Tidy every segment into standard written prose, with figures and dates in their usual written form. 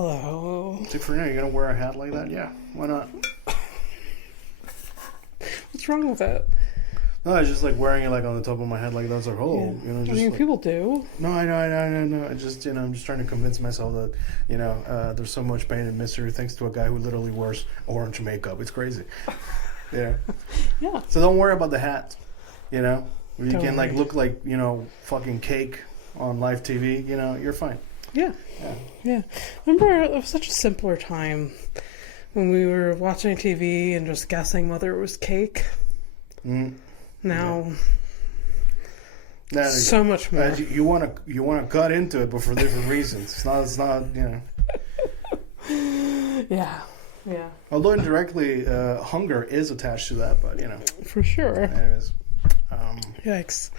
Hello. See, for now, you're gonna wear a hat like that? Yeah, why not? What's wrong with it? No, I was just like wearing it like on the top of my head, like that's like, oh, Yeah. you know, I just mean, like, people do. No, I know. I just, I'm just trying to convince myself that, there's so much pain and misery thanks to a guy who literally wears orange makeup. It's crazy. Yeah. Yeah. So don't worry about the hat. You know, you Don't can like worry. look like fucking cake on live TV. You're fine. Yeah. Yeah. Remember, it was such a simpler time when we were watching TV and just guessing whether it was cake. Now, Now, so much more. you want to cut into it, but for different reasons. It's not. Yeah. Yeah. Although indirectly, hunger is attached to that, but For sure. Anyways, Yikes.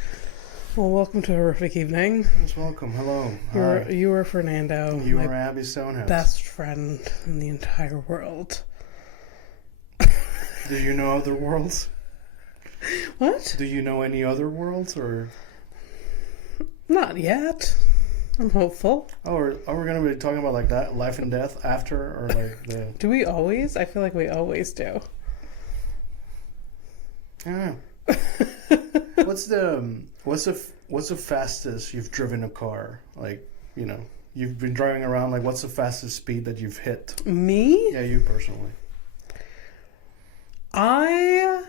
Well, welcome to Horrific Evening. most welcome. Hello. You were Fernando. You my are Abby Stonehouse. best friend in the entire world. Do you know other worlds? What? Do you know any other worlds, or? Not yet. I'm hopeful. Oh, are we going to be talking about like that, life and death after, or like the? Do we always? I feel like we always do. I don't know. What's the fastest you've driven a car? Like, you've been driving around. Like, what's the fastest speed that you've hit? Me? Yeah, you personally. I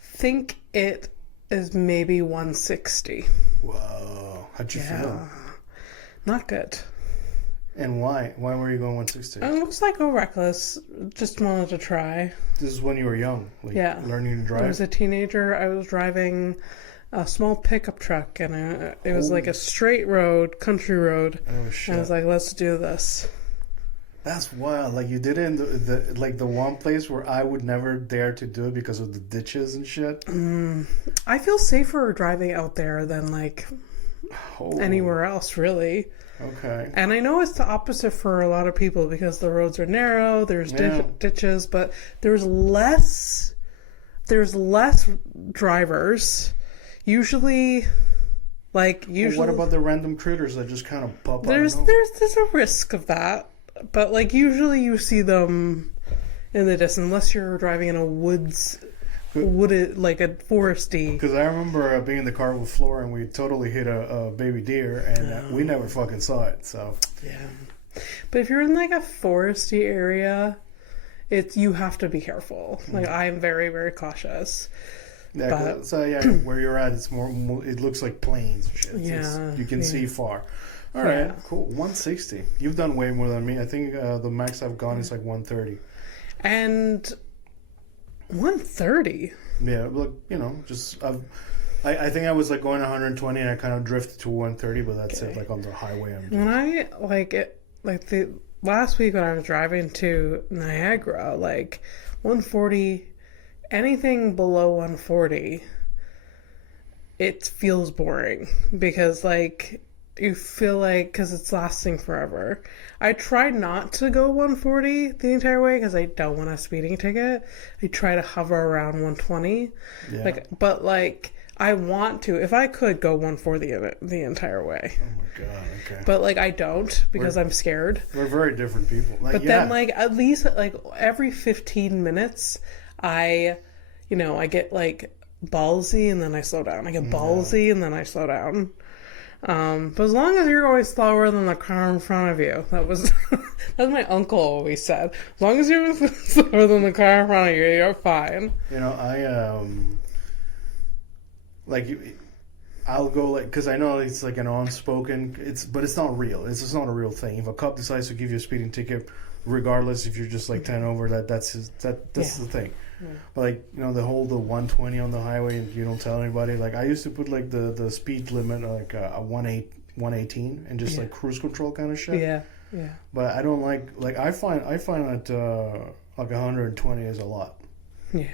think it is maybe 160. Whoa, how'd you feel? Not good. And why? Why were you going 160? It looks like a reckless. Just wanted to try. This is when you were young, like Yeah. learning to drive. I was a teenager. I was driving a small pickup truck, and it was like a straight road, country road. Oh shit! And I was like, let's do this. That's wild. Like you did it in the one place where I would never dare to do it because of the ditches and shit. I feel safer driving out there than like Oh, anywhere else, really. okay. And I know it's the opposite for a lot of people because the roads are narrow, there's ditches, but there's less drivers. Usually, What about the random critters that just kind of pop out? there's a risk of that, but like usually you see them in the distance unless you're driving in a wooded like a foresty. Because I remember being in the car with Flora and we totally hit a baby deer and we never fucking saw it. So Yeah. But if you're in like a foresty area, you have to be careful. Like I'm very, very cautious. yeah, where you're at, it's more. It looks like plains. And shit. You can see far. All right, cool. 160. You've done way more than me. I think the max I've gone is like 130. And 130. Yeah, look, I think I was like going 120 and I kind of drifted to 130, but that's it. Like on the highway, When I the last week when I was driving to Niagara, like 140, anything below 140, it feels boring because like you feel like because it's lasting forever. I try not to go 140 the entire way because I don't want a speeding ticket. I try to hover around 120. Yeah. But I want to, if I could, go 140 the entire way. Oh my god. Okay. But I don't because I'm scared. We're very different people. Like, But then at least every 15 minutes, I get ballsy and then I slow down. I get ballsy and then I slow down. But as long as you're going slower than the car in front of you, that's what my uncle always said. As long as you're slower than the car in front of you, you're fine. I'll go because I know it's like an unspoken. But it's not real. It's just not a real thing. If a cop decides to give you a speeding ticket, regardless if you're just like 10 over, that's the thing. Yeah. But the 120 on the highway and you don't tell anybody. Like I used to put like the speed limit like a 118 and just like cruise control kind of shit. Yeah. But I don't like I find that like 120 is a lot. Yeah.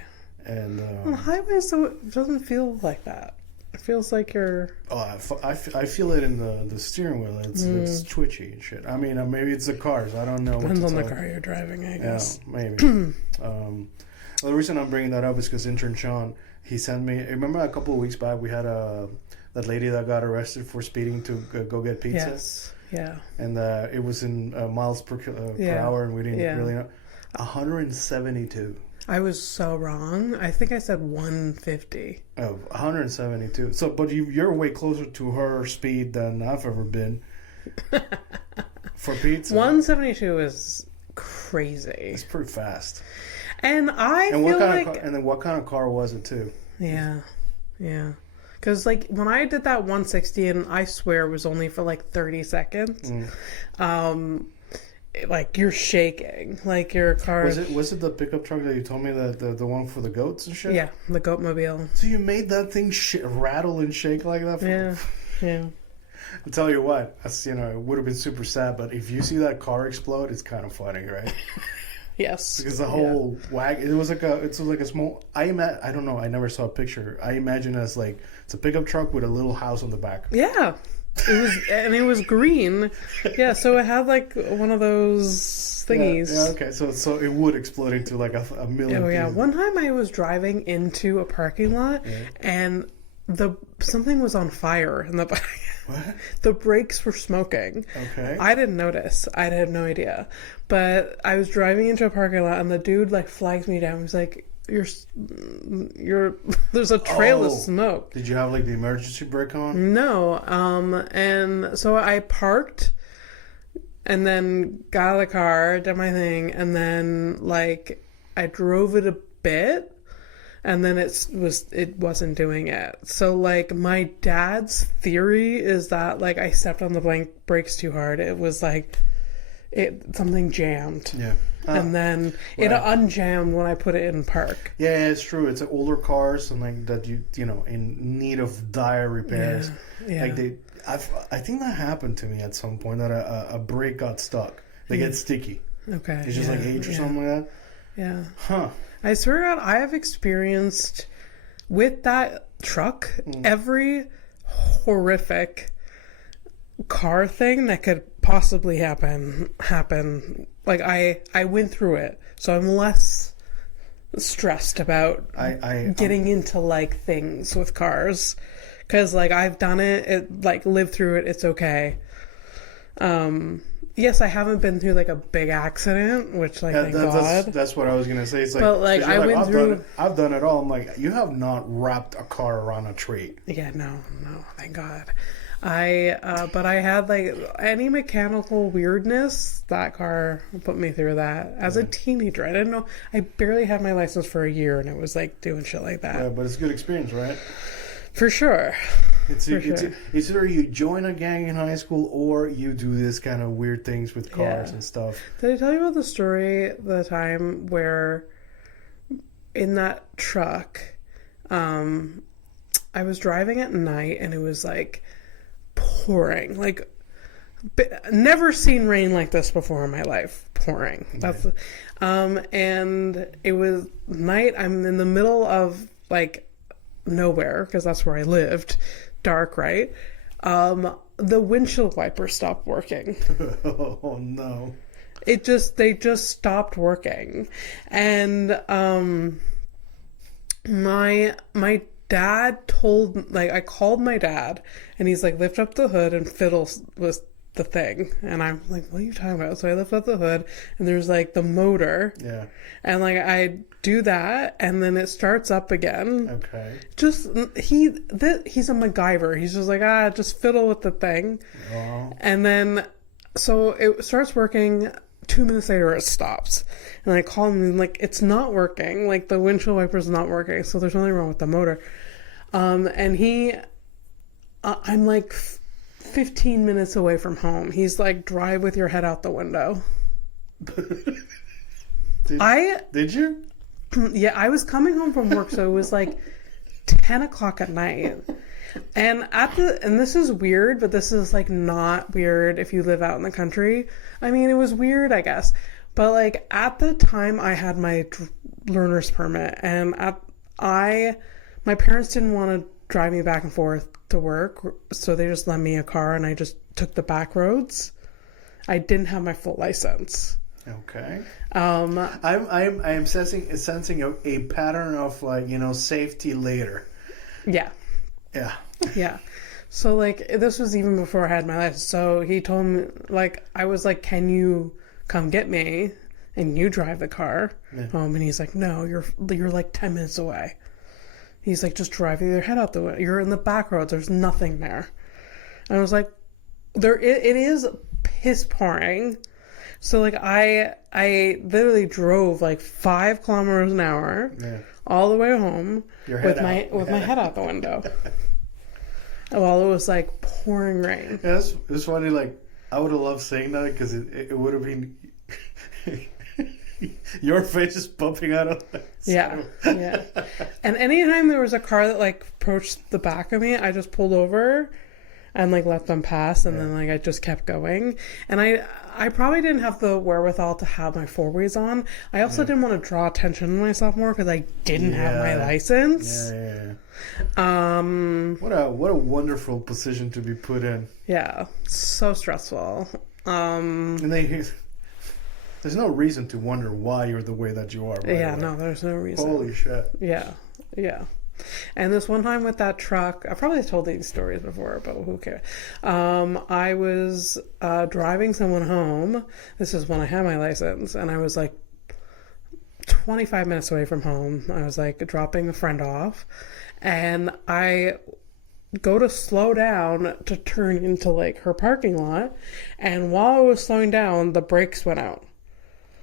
And on highways, so it doesn't feel like that. It feels like you're. Oh, I feel it in the steering wheel. It's twitchy and shit. I mean, maybe it's the cars. I don't know. Depends on the car you're driving, I guess. Yeah, maybe. The reason I'm bringing that up is because intern Sean, he sent me. Remember a couple of weeks back we had that lady that got arrested for speeding to go get pizza. Yes. Yeah. And it was in miles per hour, and we didn't really know. 172. I was so wrong. I think I said 150. Oh, 172. So, but you're way closer to her speed than I've ever been. For pizza. 172 is crazy. It's pretty fast. And I and feel and then what kind of car was it too? Yeah. Yeah. Because, like, when I did that 160, and I swear it was only for, like, 30 seconds, like, you're shaking. Like, your car... Was it the pickup truck that you told me, the one for the goats and shit? Yeah, the goat mobile. So you made that thing rattle and shake like that? Yeah. I'll tell you what, it would have been super sad, but if you see that car explode, it's kind of funny, right? Yes. Because the whole wagon, it was like a small, I don't know, I never saw a picture. I imagine as like, it's a pickup truck with a little house on the back. Yeah. It was green. Yeah, so it had like one of those thingies. Yeah, okay, so it would explode into like a million pieces. Pieces. One time I was driving into a parking lot and something was on fire in the back. What? The brakes were smoking. Okay. I didn't notice. I had no idea. But I was driving into a parking lot and the dude like flags me down. He's like, there's a trail of smoke. Did you have like the emergency brake on? No. And so I parked and then got out of the car, did my thing, and then like I drove it a bit. And then it wasn't doing it. So like my dad's theory is that like I stepped on the brakes too hard. It was like something jammed. Yeah. And then it unjammed when I put it in park. Yeah, it's true. It's older cars and like that in need of dire repairs. Yeah. Like I think that happened to me at some point that a brake got stuck. They get sticky. Okay. It's just like age or something like that. Yeah. Huh. I swear to God, I have experienced with that truck every horrific car thing that could possibly happen. Like I went through it, so I'm less stressed about getting into like things with cars, because like I've done it, like lived through it. It's okay. Yes, I haven't been through like a big accident, which like thank God. That's what I was gonna say. It's like, but like I've done it all. I'm like, you have not wrapped a car around a tree. Yeah, no, thank God. But I had like any mechanical weirdness. That car put me through that as a teenager. I didn't know. I barely had my license for a year, and it was like doing shit like that. Yeah, but it's a good experience, right? For sure. It's either you join a gang in high school or you do this kind of weird things with cars and stuff. Did I tell you about the story the time where in that truck, I was driving at night and it was like pouring, like never seen rain like this before in my life. Pouring. That's and it was night. I'm in the middle of like nowhere because that's where I lived. Dark, right? The windshield wiper stopped working. Oh no. They just stopped working. And my dad I called my dad and he's like, lift up the hood and fiddle with the thing. And I'm like, what are you talking about? So I lift up the hood and there's like the motor. Yeah. And like I do that and then it starts up again. Okay. He's a MacGyver. He's just like, just fiddle with the thing. Oh. And then so it starts working. 2 minutes later it stops. And I call him and like, it's not working. Like the windshield wiper's not working. So there's nothing wrong with the motor. And I'm like 15 minutes away from home. He's like, drive with your head out the window. Did you? Yeah, I was coming home from work, so it was like 10 o'clock at night. And this is weird, but this is like not weird if you live out in the country. I mean, it was weird, I guess. But like at the time I had my learner's permit and my parents didn't want to drive me back and forth to work, so they just lent me a car and I just took the back roads. I didn't have my full license. Okay. I'm sensing a pattern of like, safety later. Yeah. Yeah. Yeah. So, like, this was even before I had my license. So he told me, like, I was like, can you come get me and you drive the car home? And he's like, no, you're like 10 minutes away. He's like, just drive your head out the window. You're in the back roads. There's nothing there. And I was like, it is piss pouring. So, like, I literally drove like 5 kilometers an hour all the way home with my head out the window. While it was like pouring rain. Yeah, it's funny. Like, I would have loved saying that because it would have been your face is bumping out of the yeah. And anytime there was a car that like approached the back of me, I just pulled over and like let them pass, and then like I just kept going. And I probably didn't have the wherewithal to have my four-ways on. I also didn't want to draw attention to myself more because I didn't have my license. What a wonderful position to be put in. Yeah, so stressful. And there's no reason to wonder why you're the way that you are. No, there's no reason. Holy shit. Yeah. And this one time with that truck, I probably told these stories before, but who cares? I was driving someone home. This is when I had my license, and I was like 25 minutes away from home. I was like dropping a friend off, and I go to slow down to turn into like her parking lot, and while I was slowing down, the brakes went out.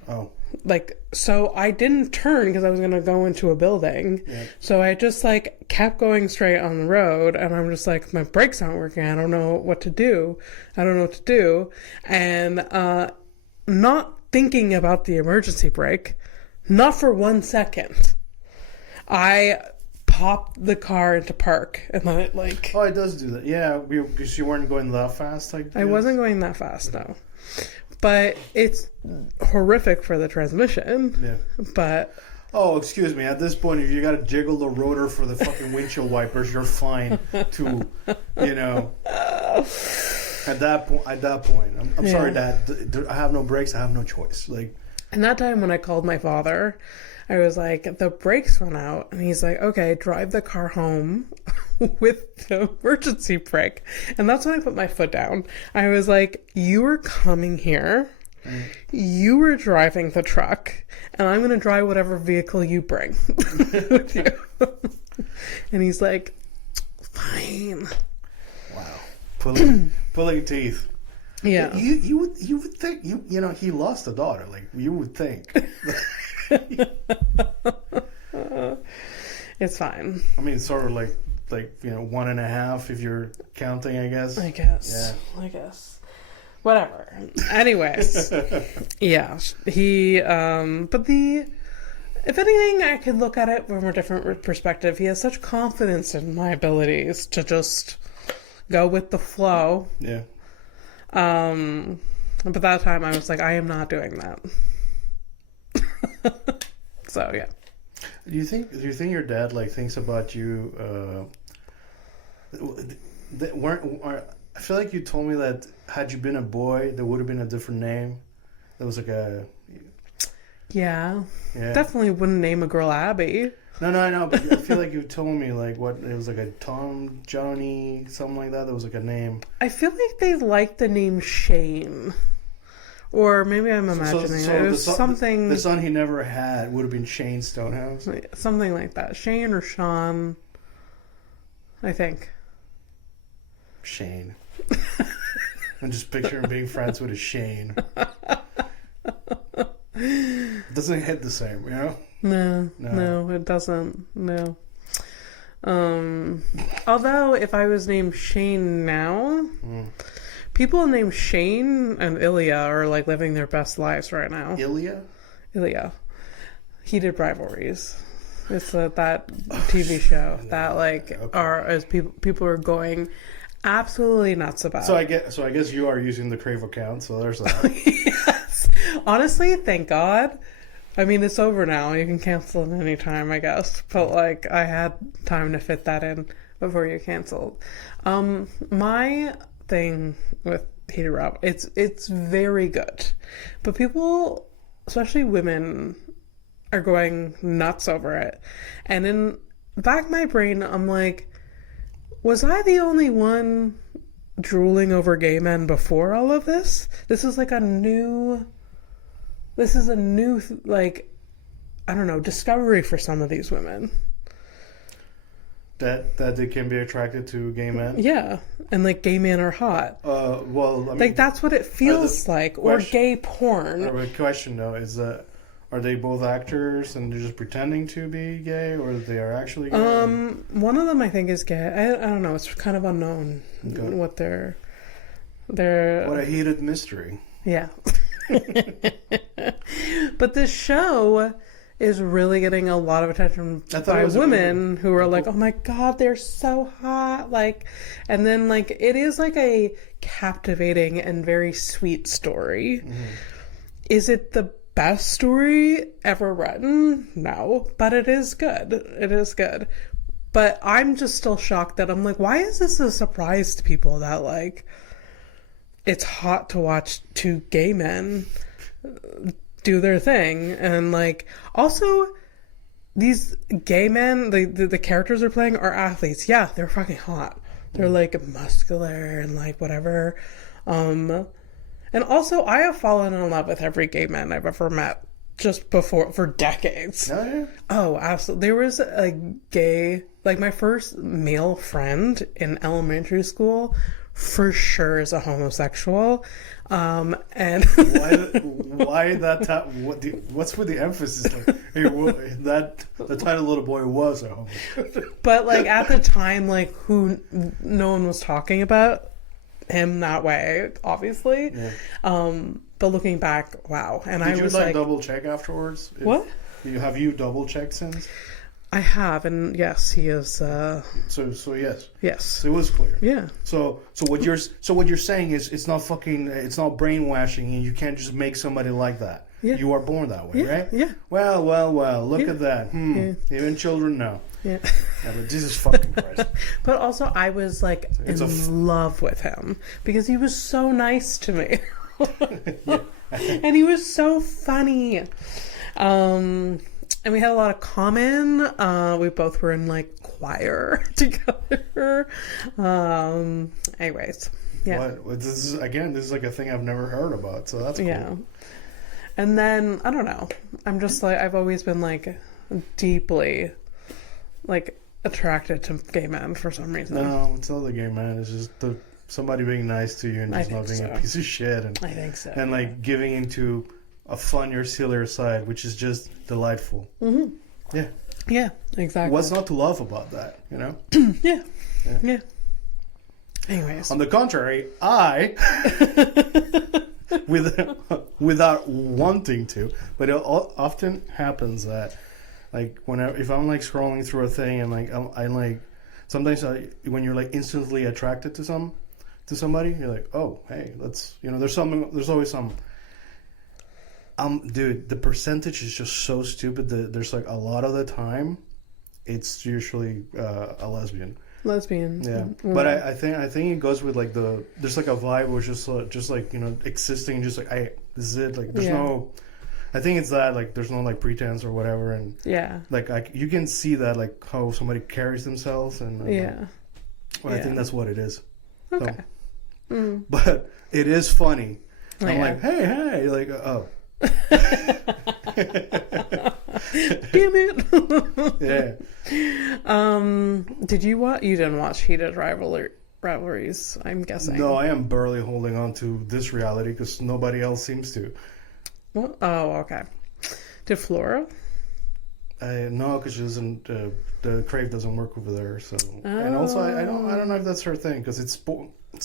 Oh. Like, so I didn't turn because I was going to go into a building. Yeah. So I just like kept going straight on the road, and I'm just like, my brakes aren't working. I don't know what to do. And not thinking about the emergency brake, not for 1 second, I popped the car into park, and then it like... Oh, it does do that. Yeah, because you weren't going that fast. I wasn't going that fast, no. But it's horrific for the transmission. Yeah. But... Oh, excuse me. At this point, if you got to jiggle the rotor for the fucking windshield wipers, you're fine to, you know... At that point, I'm sorry, Dad. I have no brakes. I have no choice. Like... And that time when I called my father, I was like, the brakes went out. And he's like, okay, drive the car home with the emergency brake. And that's when I put my foot down. I was like, you were coming here. You were driving the truck. And I'm going to drive whatever vehicle you bring with you. And he's like, fine. Wow. Pulling teeth. Yeah. You would think, you know, he lost a daughter. Like, you would think. It's fine. I mean, sort of like, you know, 1.5 if you're counting, I guess. I guess. Whatever. Anyways. Yeah. He, but if anything, I could look at it from a different perspective. He has such confidence in my abilities to just go with the flow. Yeah. But that time I was like, I am not doing that. So yeah. Do you think your dad like thinks about you? I feel like you told me that had you been a boy, there would have been a different name. There was like a. Yeah. Definitely wouldn't name a girl Abby. No, I know, but I feel like you told me like what it was like a Tom, Johnny, something like that. There was like a name. I feel like they liked the name Shane, or maybe I'm imagining it. It was something. The son he never had would have been Shane Stonehouse. Something like that, Shane or Sean. I think. Shane. I'm just picturing being friends with a Shane. It doesn't hit the same, you know? No, it doesn't. No. Although if I was named Shane now, people named Shane and Ilya are like living their best lives right now. Ilya. Heated Rivalries. It's that TV show that like are as people are going absolutely nuts about. So I guess you are using the Crave account. So there's that. Yes. Honestly, thank God. I mean, it's over now. You can cancel it anytime, I guess. But like, I had time to fit that in before you canceled. My thing with Heated Rob, it's very good, but people, especially women, are going nuts over it. And in the back of my brain, I'm like, was I the only one drooling over gay men before all of this? This is a new, like, I don't know, discovery for some of these women. That they can be attracted to gay men? Yeah. And, like, gay men are hot. Well, I mean... Like, that's what it feels like. Or gay porn. The question, though, is that... Are they both actors and they're just pretending to be gay, or they are actually gay? One of them I think is gay. I don't know. It's kind of unknown what they're. What a heated mystery. Yeah. But this show is really getting a lot of attention by women who are like, "Oh my god, they're so hot!" Like, and then like it is like a captivating and very sweet story. Mm-hmm. Is it the best story ever written? No, but it is good. It is good. But I'm just still shocked that I'm like, why is this a surprise to people that like it's hot to watch two gay men do their thing? And like also these gay men, the characters they're playing are athletes. Yeah, they're fucking hot. They're like muscular and like whatever. And also, I have fallen in love with every gay man I've ever met just before for decades. Oh, yeah? Oh, absolutely. There was a gay, like my first male friend in elementary school for sure is a homosexual. And why that what's with the emphasis? Like, hey, the tiny little boy was a homosexual. But like at the time, like no one was talking about him that way, obviously. Yeah. But looking back, wow. And Did I was you like double check afterwards? What? Have you double checked since? I have, and yes, he is. So yes. Yes. It was clear. Yeah. So what you're saying is it's not brainwashing, and you can't just make somebody like that. Yeah. You are born that way, right? Yeah. Well. Look at that. Yeah. Even children know. Yeah. Yeah, but Jesus fucking Christ. But also, I was like in love with him because he was so nice to me, and he was so funny. And we had a lot of common. We both were in like choir together. Anyways, yeah. This is like a thing I've never heard about, so that's cool. Yeah. And then I don't know. I'm just like I've always been like deeply like attracted to gay men for some reason. No, it's not the gay man. It's just somebody being nice to you and just not being a piece of shit. And I think so. And like giving into a funnier, sillier side, which is just delightful. Mm-hmm. Yeah. Yeah, exactly. What's not to love about that, you know? Yeah. Anyways. On the contrary, I, without wanting to, but it often happens that like if I'm like scrolling through a thing and like I like sometimes when you're like instantly attracted to somebody, you're like, oh hey, there's always some. Dude, the percentage is just so stupid that there's like a lot of the time, it's usually a lesbian. Lesbian. Yeah, but I think it goes with like there's like a vibe which is just like existing, just like hey, this is it. Like there's no. I think it's that like there's no like pretense or whatever, and like you can see that like how somebody carries themselves, and I think that's what it is. Okay. So, but it is funny. I'm like, hey, like oh. Damn it. Yeah. Did you watch? You didn't watch Heated Rivalries, I'm guessing. No, I am barely holding on to this reality because nobody else seems to. What? Oh, okay. Did Flora? No, because she doesn't. The Crave doesn't work over there. So, and also I don't know if that's her thing because it's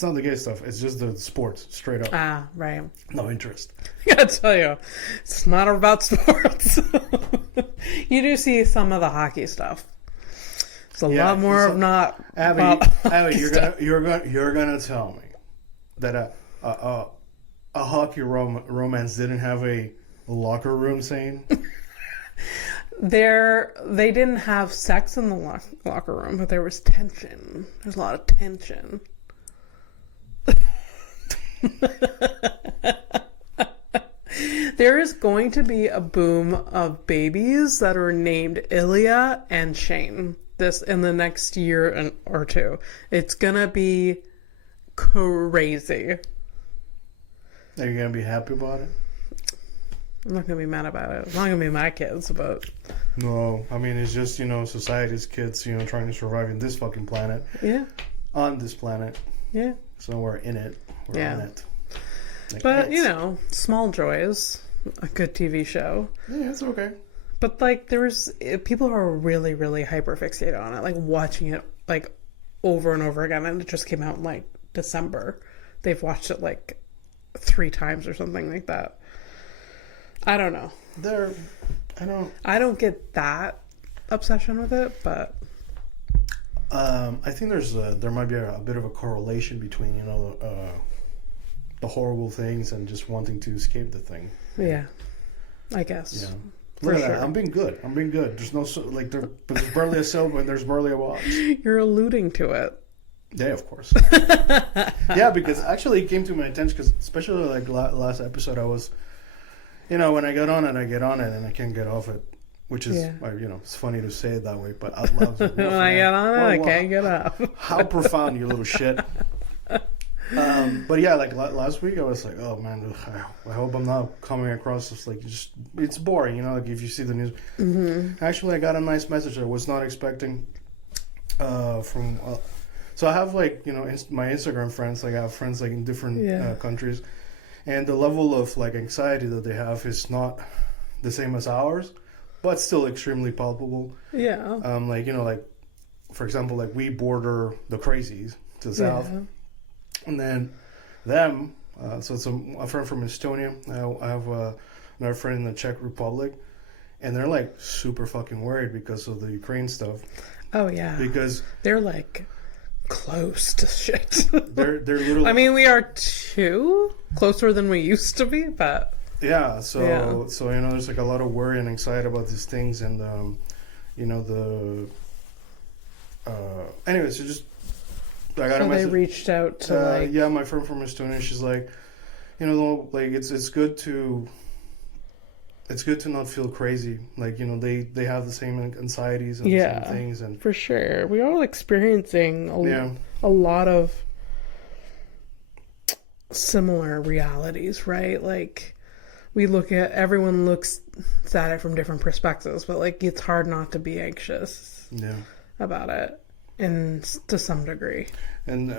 not the gay stuff. It's just the sports, straight up. Ah, right. No interest. I gotta tell you, it's not about sports. You do see some of the hockey stuff. It's a lot more of not. Abby, you're gonna tell me that a hockey romance didn't have a locker room scene. They didn't have sex in the locker room, but there was tension. There's a lot of tension. There is going to be a boom of babies that are named Ilya and Shane. this in the next year or two. It's gonna be crazy. Are you gonna be happy about it? I'm not gonna be mad about it. It's not gonna be my kids, but No, I mean it's just society's kids trying to survive in this fucking planet. Yeah. On this planet. Yeah. So we're in it. We're on it. Like but ants. small joys. A good TV show. Yeah, it's okay. But like there's people who are really, really hyper fixated on it, like watching it like over and over again, and it just came out in like December. They've watched it like 3 times or something like that. I don't know. I don't get that obsession with it, but I think there might be a bit of a correlation between the horrible things and just wanting to escape the thing. Yeah, I guess. Yeah. For Look at sure. that. I'm being good. There's no there's barely a cell when there's barely a watch. You're alluding to it. Yeah, of course. Yeah, because actually it came to my attention because especially like last episode I was, when I get on it and I can't get off it, which is it's funny to say it that way, but I love it. When I get on it, I can't get up. How profound, you little shit. But yeah, like last week I was like, oh man, I hope I'm not coming across as like it's boring, like if you see the news. Mm-hmm. Actually, I got a nice message I was not expecting from. So I have like my Instagram friends. Like I have friends like in different countries, and the level of like anxiety that they have is not the same as ours, but still extremely palpable. Yeah. Like for example, like we border the crazies to the south. And then them, so it's a friend from Estonia. I have another friend in the Czech Republic, and they're like super fucking worried because of the Ukraine stuff. Oh yeah, because they're like close to shit. they're literally. I mean, we are too closer than we used to be, but yeah. So there's like a lot of worry and anxiety about these things, and anyways, so just. I got a message. They reached out to my friend from Estonia. She's like, like it's good to not feel crazy. Like they have the same anxieties and the same things, and for sure we're all experiencing a lot of similar realities, right? Like everyone looks at it from different perspectives, but like it's hard not to be anxious about it. And to some degree. And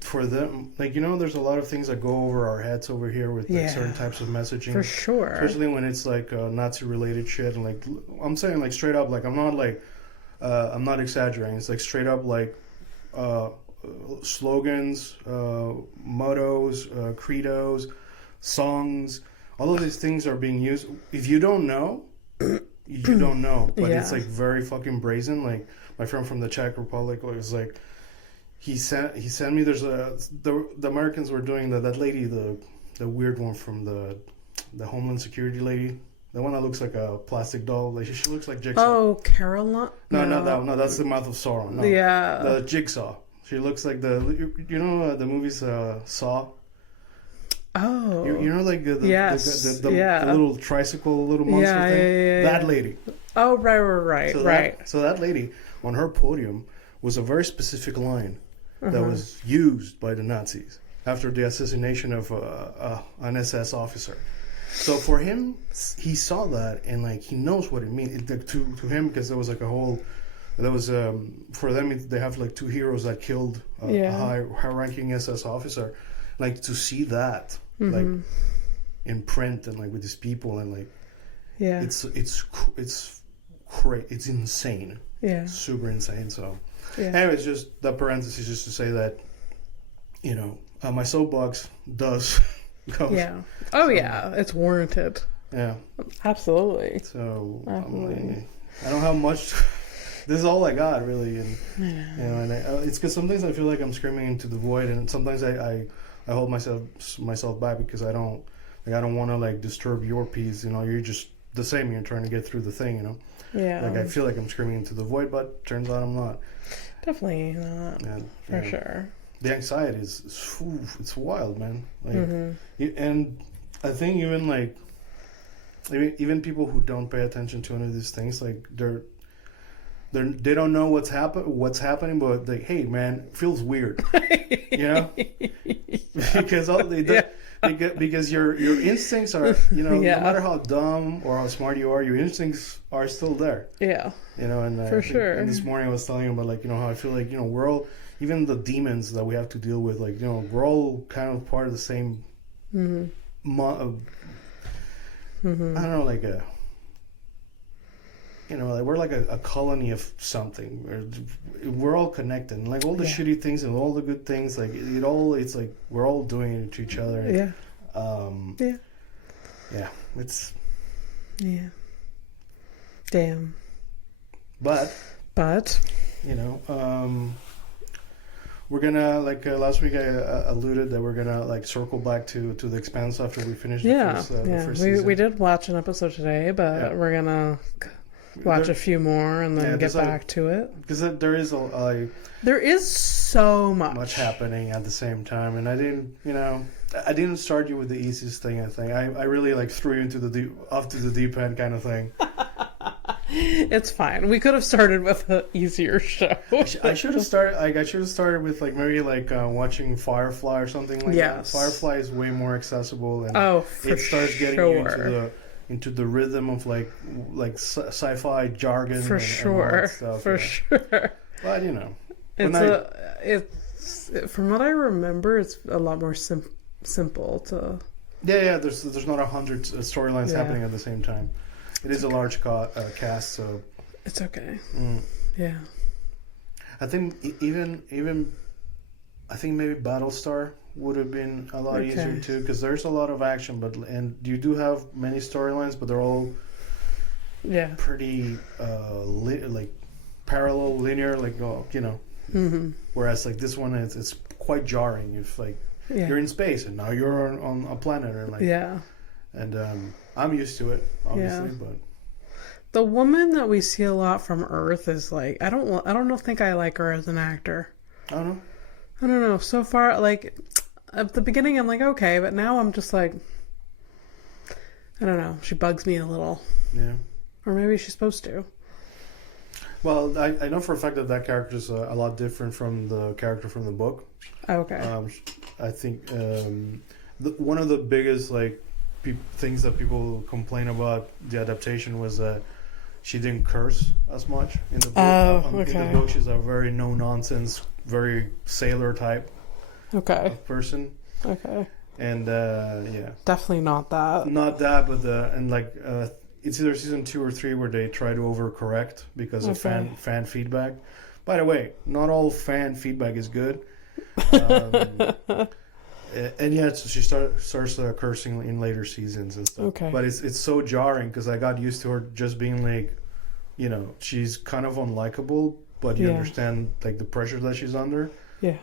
for them, like there's a lot of things that go over our heads over here with like certain types of messaging. For sure. Especially when it's like Nazi related shit, and like I'm saying like straight up, like I'm not exaggerating. It's like straight up like slogans, mottos, credos, songs. All of these things are being used. If you don't know. You don't know, but it's like very fucking brazen. Like my friend from the Czech Republic was like, he sent me. There's the Americans were doing that lady, the weird one from the Homeland Security lady, the one that looks like a plastic doll. Like she looks like Jigsaw. Oh, Caroline? No, not that one. No, that's the Mouth of Sauron. No, the Jigsaw. She looks like the movies Saw. Oh, like the little tricycle, little monster thing. That lady. Oh, right. So that lady on her podium was a very specific line that was used by the Nazis after the assassination of an SS officer. So for him, he saw that and like he knows what it means to him, because there was like a whole. That was for them. They have like 2 heroes that killed a high-ranking SS officer. Like to see that. Like in print and like with these people and like it's great, it's insane, super insane. So anyways, just the parenthesis just to say that my soapbox does go it's warranted, absolutely. So I don't have much. This is all I got really, and and it's because sometimes I feel like I'm screaming into the void, and sometimes I hold myself back because I don't want to like disturb your peace. You're just the same. You're trying to get through the thing. Like I feel like I'm screaming into the void, but turns out I'm not. Definitely not. For sure. The anxiety it's wild, man. Like, and I think even people who don't pay attention to any of these things, like they don't know what's happening, but like, hey man, it feels weird, you know, because because your instincts are, you know, Yeah. no matter how dumb or how smart you are, your instincts are still there. Yeah. You know, and For sure. And this morning I was telling him about, like, you know, how I feel like, you know, we're all, even the demons that we have to deal with, like, you know, we're all kind of part of the same. I don't know, like you know, like we're like a colony of something. We're all connected. And like all the shitty things and all the good things, like it's like we're all doing it to each other. And, yeah, it's damn. But you know, we're gonna, like last week I alluded that we're gonna like circle back to the Expanse after we finish the first season. We did watch an episode today, but we're gonna watch a few more and then get back to it, because there is there is so much happening at the same time, and I didn't start you with the easiest thing. I think I really like threw you into the off to the deep end kind of thing. It's fine. We could have started with an easier show. I should have started. Like, I should have started with like maybe like watching Firefly or something like that. Firefly is way more accessible, and it starts getting you into the rhythm of like sci-fi jargon and all that stuff. For sure. But you know, it's from what I remember, it's a lot more simple to. Yeah. There's not 100 storylines happening at the same time. It is a large cast, so it's okay. Yeah, I think I think maybe Battlestar would have been a lot easier too, because there's a lot of action, and you do have many storylines, but they're all pretty like parallel, linear, like you know. Mm-hmm. Whereas like this one, it's quite jarring. If like you're in space and now you're on a planet, or like and I'm used to it, obviously, but the woman that we see a lot from Earth is like, I don't think I like her as an actor. I don't know. So far, like at the beginning, I'm like okay, but now I'm just like, I don't know. She bugs me a little. Yeah. Or maybe she's supposed to. Well, I know for a fact that character is a lot different from the character from the book. Okay. I think one of the biggest like things that people complain about the adaptation was that she didn't curse as much in the book. In the book, she's a very no nonsense, very sailor type person. Okay. And definitely not that. Not that, but it's either season 2 or 3 where they try to overcorrect because of fan feedback. By the way, not all fan feedback is good. And so she starts cursing in later seasons and stuff. Okay. But it's so jarring because I got used to her just being like, you know, she's kind of unlikable, but you understand like the pressure that she's under. Yeah.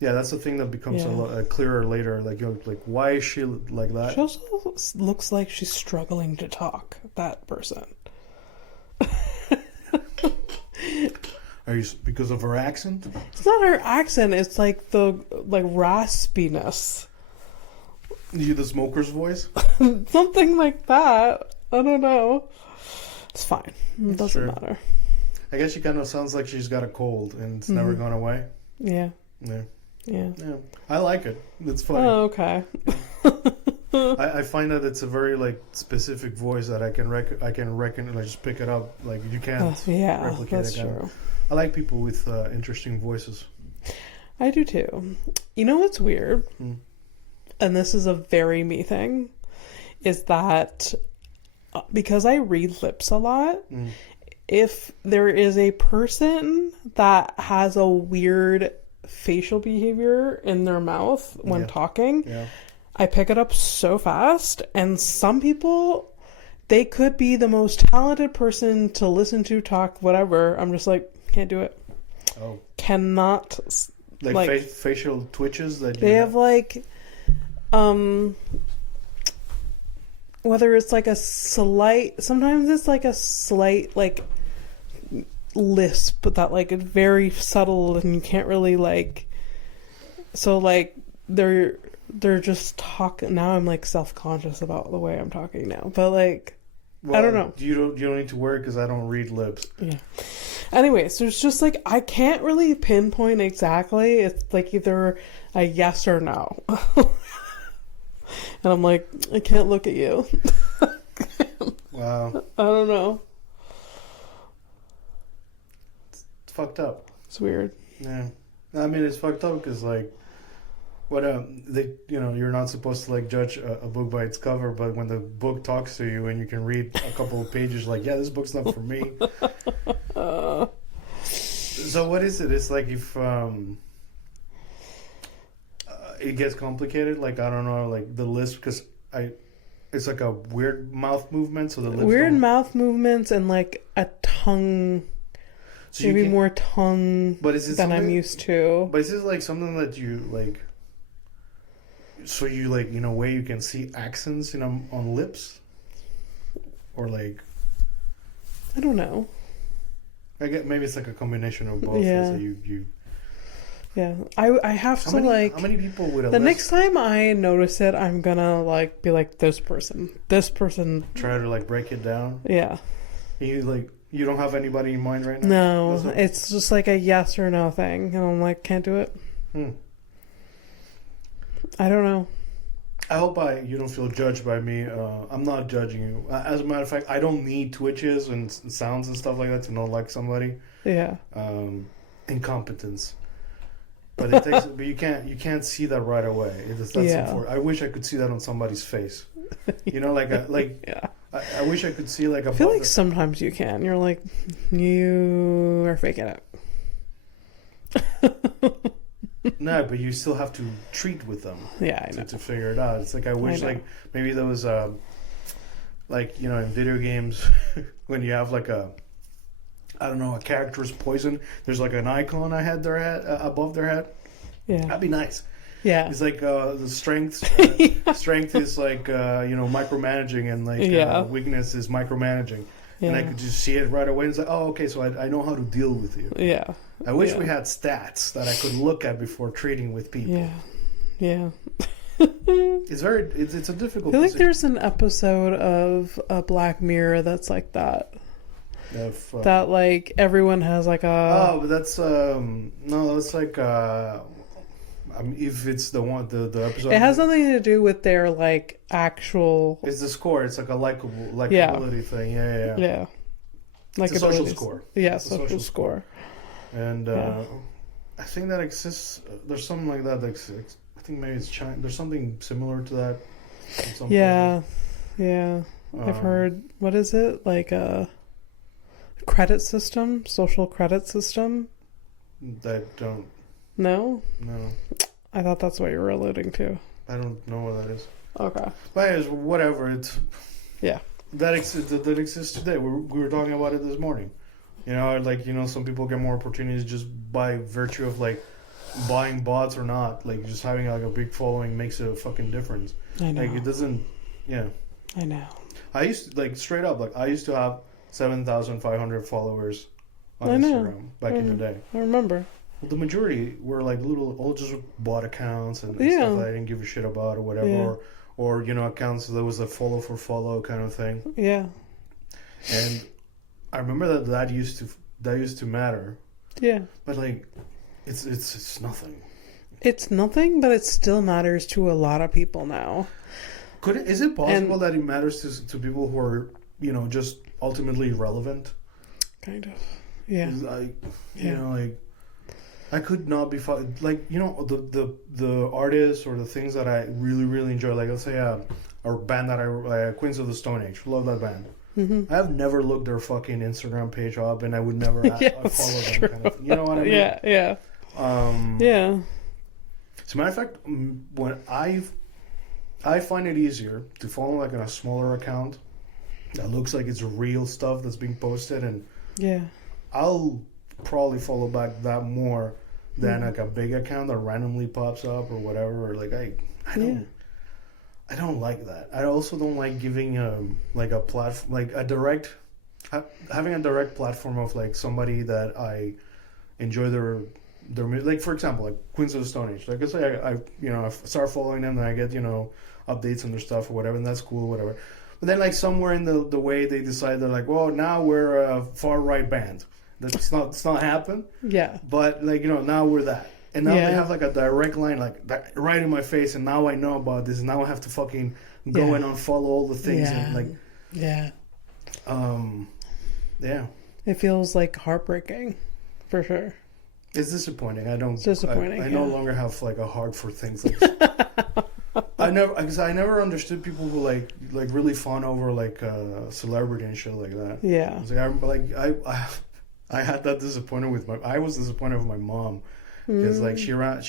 That's the thing that becomes a lot clearer later. Like, you know, like why is she like that? She also looks like she's struggling to talk. That person. Are you because of her accent? It's not her accent. It's like the raspiness. The smoker's voice? Something like that. I don't know. It's fine. It doesn't matter. I guess she kind of sounds like she's got a cold and it's never gone away. Yeah. Yeah. I like it. It's funny. Oh, okay. I find that it's a very like specific voice that I can recognize. Like, just pick it up. Like you can't replicate that's it. True. I like people with interesting voices. I do too. You know what's weird? And this is a very me thing, is that because I read lips a lot, if there is a person that has a weird facial behavior in their mouth when talking, I pick it up so fast. And some people, they could be the most talented person to listen to, talk, whatever. I'm just like, can't do it. Oh. Cannot. Like facial twitches that they have like, whether it's like a slight, sometimes it's like a slight like lisp, but that like is very subtle and you can't really like, so like they're just talking. Now I'm like self-conscious about the way I'm talking now, but like I don't know. You don't need to worry because I don't read lips. Yeah. Anyway, so it's just like I can't really pinpoint exactly. It's like either a yes or no. And I'm like, I can't look at you. Wow. I don't know. It's fucked up. It's weird. Yeah. I mean, it's fucked up because like, you're not supposed to like judge a book by its cover, but when the book talks to you and you can read a couple of pages, like, yeah, this book's not for me. So what is it? It's like if it gets complicated. Like I don't know, like the list because it's like a weird mouth movement. So the lips weird mouth movements and like a tongue. So maybe more tongue than I'm used to. But is this like something that you like? So you like in a way you can see accents on lips, or like I don't know. I get maybe it's like a combination of both. Yeah. So you. Yeah, I have to like. How many people would the next time I notice it, I'm gonna like be like this person. Try to like break it down. Yeah. You don't have anybody in mind right now? No, it's just like a yes or no thing. And I'm like, can't do it. I don't know. I hope you don't feel judged by me. I'm not judging you. As a matter of fact, I don't need twitches and sounds and stuff like that to not like somebody. Yeah. Incompetence. But it takes. But you can't see that right away. I wish I could see that on somebody's face. Yeah. I wish I could see like. I feel like sometimes you can. You're like, you are faking it. No, but you still have to treat with them. Yeah, I know. To figure it out. It's like I wish like maybe there was like in video games when you have like a character's poison. There's like an icon above their head. Yeah, that'd be nice. Yeah, it's like the strength. Strength is like micromanaging, and like weakness is micromanaging. Yeah. And I could just see it right away. It's like, oh, okay, so I know how to deal with you. Yeah. I wish we had stats that I could look at before trading with people. Yeah. It's a difficult. I feel like there's an episode of Black Mirror that's like that. That like everyone has like a. Oh, but that's no, that's like I mean, if it's the episode. It has nothing to do with their like actual. It's the score. It's like a likability thing. Yeah. Yeah. Like a social score. Yeah, social score. And I think that exists. There's something like that. I think maybe it's China. There's something similar to that. Yeah. I've heard. What is it like a credit system? Social credit system? That don't. No. I thought that's what you were alluding to. I don't know what that is. Okay. But anyways, whatever. It's yeah. That exists today. We were talking about it this morning. Some people get more opportunities just by virtue of like buying bots or not. Like just having like a big following makes a fucking difference. I know. Like it doesn't. Yeah. I know. I used to, like straight up like I used to have 7,500 followers on Instagram back in the day. I remember. The majority were like just bot accounts and stuff that I didn't give a shit about or whatever, or accounts that was a follow for follow kind of thing. Yeah. And I remember that used to matter. Yeah. But like, it's nothing. It's nothing, but it still matters to a lot of people now. Is it possible that it matters to people who are just ultimately relevant? Kind of. Yeah. Like. I could not be like the artists or the things that I really really enjoy. Like let's say a band that Queens of the Stone Age. Love that band. Mm-hmm. I have never looked their fucking Instagram page up, and I would never follow them. Kind of, you know what I mean? Yeah. Yeah. As a matter of fact, when I find it easier to follow like in a smaller account that looks like it's real stuff that's being posted, and I'll probably follow back that more than like a big account that randomly pops up or whatever. Or like I don't like that. I also don't like giving like a platform, like a direct, having a direct platform of like somebody that I enjoy their like for example like Queens of the Stone Age. Like I say I start following them and I get updates on their stuff or whatever, and that's cool, whatever. But then, like, somewhere in the way they decide, they're like, well, now we're a far right band. It's not happened. Yeah. But, like, now we're that. And now Yeah. they have, like, a direct line, like, that, right in my face. And now I know about this. Now I have to fucking go Yeah. and unfollow all the things. Yeah. And, like, Yeah. yeah. It feels like heartbreaking, for sure. It's disappointing. I don't. It's disappointing. I yeah. no longer have like a heart for things like that. I never understood people who like really fawn over like celebrity and shit like that. Yeah. It's like, I had that disappointment with I was disappointed with my mom because like she went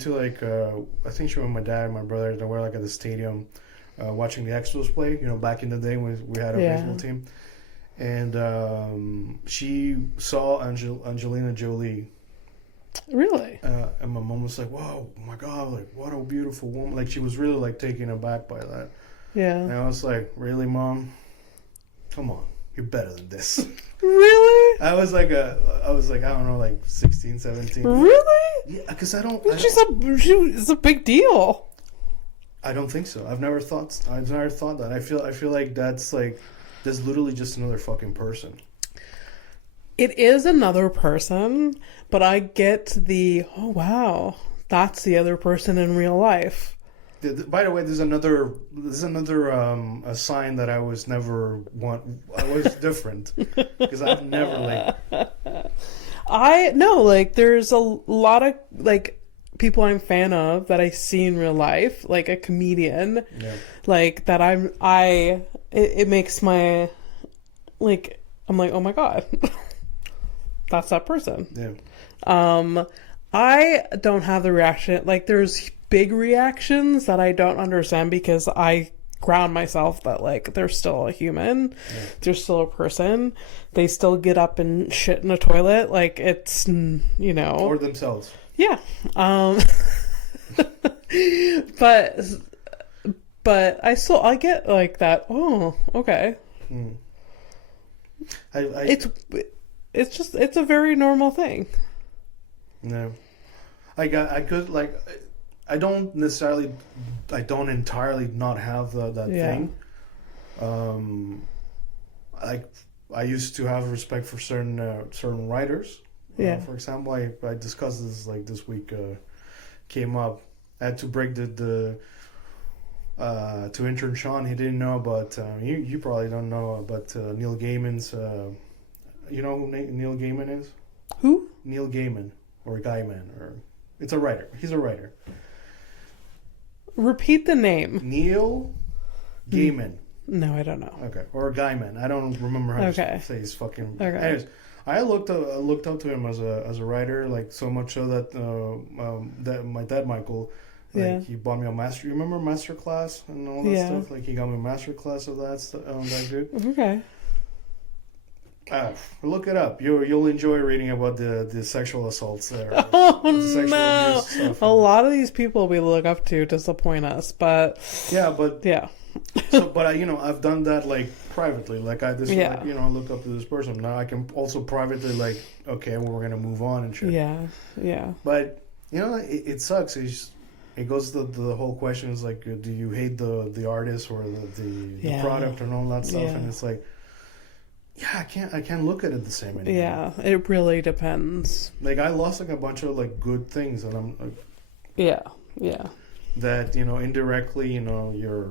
to like I think she went with my dad and my brother. They were like at the stadium watching the Expos play. Back in the day when we had a baseball team. And she saw Angelina Jolie. Really? And my mom was like, "Whoa, my God! Like, what a beautiful woman!" Like, she was really like taken aback by that. Yeah. And I was like, "Really, Mom? Come on, you're better than this." Really? I was like, I don't know, like 16, 17. Really? Yeah, because It's a big deal. I don't think so. I've never thought that. I feel like that's literally just another fucking person. It is another person, but I get oh wow, that's the other person in real life. By the way, there's another a sign that I was never I was different because I've never I know, like, there's a lot of like people I'm a fan of that I see in real life, like a comedian, like that it makes my, like, I'm like, oh my God, that's that person. Yeah. I don't have the reaction, like, there's big reactions that I don't understand because I ground myself that, like, they're still a human, they're still a person, they still get up and shit in a toilet, like, it's, or themselves. Yeah. But I get like that. Oh, okay. It's a very normal thing. No. I don't entirely not have that thing. I used to have respect for certain writers. For example, I discussed this this week. Came up. I had to break the to intern Sean. He didn't know about. You probably don't know about Neil Gaiman's. You know who Neil Gaiman is? Who? Neil Gaiman or Gaiman it's a writer. He's a writer. Repeat the name. Neil Gaiman. No, I don't know. Okay, or Gaiman. I don't remember how to say his fucking. Okay. Anyways, I looked up to him as a writer, like so much so that that my dad Michael, he bought me a master. You remember master class and all that stuff? Like he got me a master class of that dude. Okay. Look it up. You'll enjoy reading about the sexual assaults there. Oh the no! Stuff. A lot of these people we look up to disappoint us, but yeah. So, but I've done that like privately. Like I look up to this person. Now I can also privately okay, well, we're gonna move on and shit. Yeah. But it sucks. It goes to the whole question is like, do you hate the artist or the product and all that stuff? Yeah. And it's like, I can't look at it the same anymore. Yeah, it really depends. Like I lost a bunch of good things, and I'm like, yeah. That indirectly, you're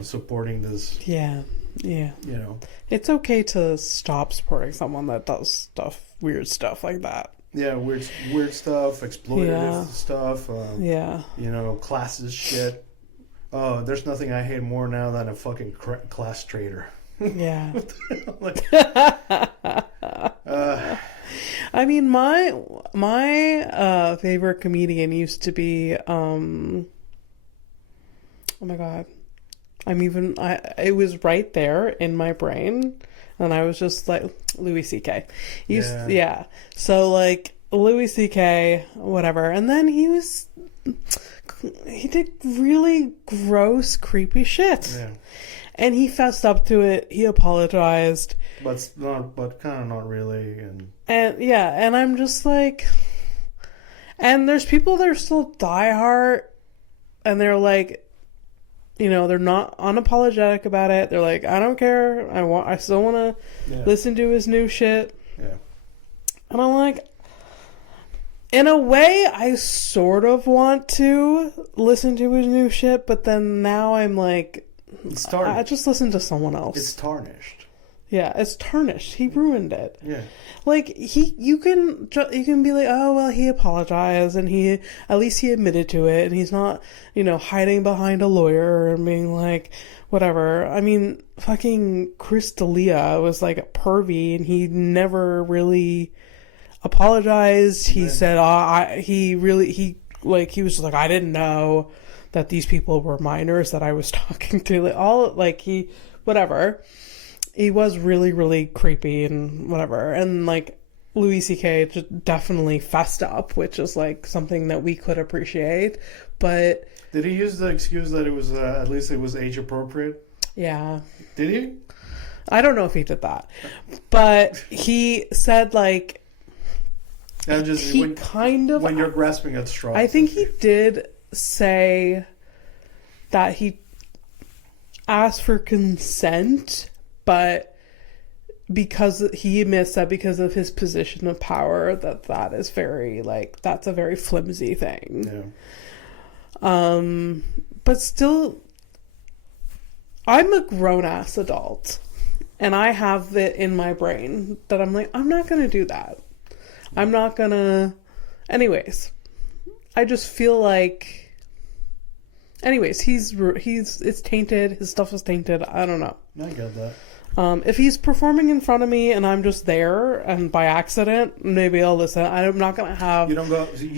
supporting this. Yeah. It's okay to stop supporting someone that does weird stuff like that. Yeah, weird stuff, exploitative stuff. Classist shit. Oh, there's nothing I hate more now than a fucking class traitor. Yeah. I mean, my favorite comedian used to be oh my God. It was right there in my brain, and I was just like, Louis C.K. So like Louis C.K. whatever, and then he did really gross, creepy shit. Yeah. And he fessed up to it. He apologized. But kind of not really. And I'm just like, and there's people that are still diehard, and they're like, you know, they're not unapologetic about it. They're like, I don't care. I still want to listen to his new shit. Yeah. And I'm like, in a way, I sort of want to listen to his new shit, but then now I'm like, I just listen to someone else. It's tarnished. Yeah, it's tarnished. He ruined it. Yeah. Like, you can be like, oh, well, he apologized, and at least he admitted to it, and he's not, you know, hiding behind a lawyer and being like, whatever. I mean, fucking Chris D'Elia was like a pervy, and he never really apologized. He said, he was just like, I didn't know that these people were minors that I was talking to. Whatever. He was really, really creepy and whatever. And, like, Louis C.K. just definitely fessed up, which is, like, something that we could appreciate. But... Did he use the excuse that it was, at least it was age appropriate? Yeah. Did he? I don't know if he did that. But he said, like... When you're grasping at straws. I think he did say that he asked for consent, but because he admits that because of his position of power, that is very, like, that's a very flimsy thing. Yeah. But still, I'm a grown-ass adult, and I have it in my brain that I'm like, I'm not going to do that. I'm not going to... Anyways, I just feel like... Anyways, it's tainted. His stuff is tainted. I don't know. I get that. If he's performing in front of me and I'm just there and by accident, maybe I'll listen. I'm not gonna have.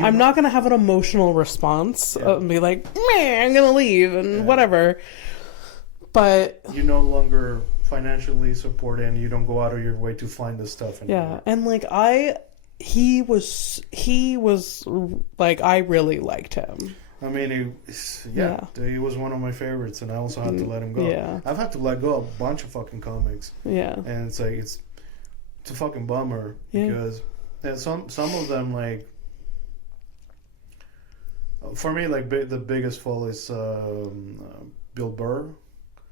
I'm not gonna have an emotional response and be like, "Man, I'm gonna leave" and whatever. But you no longer financially support and you don't go out of your way to find this stuff anymore. Yeah, and like he was like, I really liked him. I mean, he was one of my favorites, and I also had to let him go. Yeah. I've had to let go of a bunch of fucking comics. Yeah. And it's like, it's a fucking bummer because some of them, like, for me, like, the biggest fall is Bill Burr.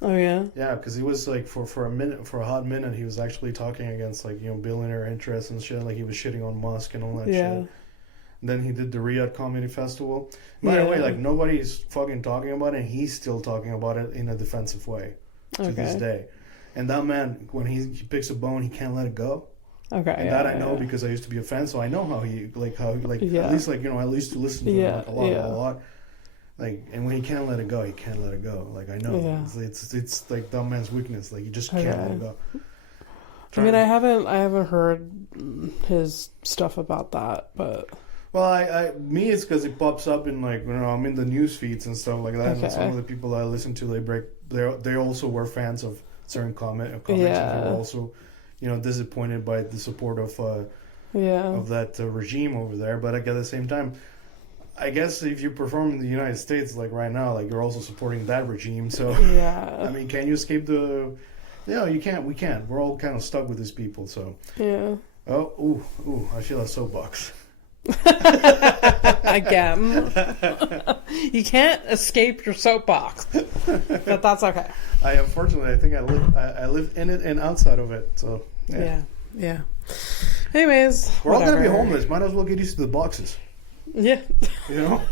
Oh yeah. Yeah, because he was like for a hot minute, he was actually talking against, like, you know, billionaire interests and shit. Like, he was shitting on Musk and all that shit. Then he did the Riyadh Comedy Festival. By the way, like, nobody's fucking talking about it, and he's still talking about it in a defensive way to this day. And that man, when he picks a bone, he can't let it go. Okay. And that I know because I used to be a fan, so I know how he at least, like, you know, I used to listen to him like, a lot. Like, and when he can't let it go, he can't let it go. Like, I know. Yeah. It's like that man's weakness. Like, you just can't let it go. I mean, I haven't heard his stuff about that, but... Well, it's because it pops up in, like, you know, I'm in the news feeds and stuff like that, and some of the people I listen to, they also were fans of certain comics, and they were also, you know, disappointed by the support of that regime over there. But like, at the same time, I guess if you perform in the United States, like right now, like, you're also supporting that regime. So I mean, can you escape the? Yeah, you can't. We can't. We're all kind of stuck with these people. So I feel a soapbox. Again, you can't escape your soapbox, but that's okay. I think I live in it and outside of it. So yeah. Anyways, we're all gonna be homeless. Might as well get used to the boxes. Yeah, you know.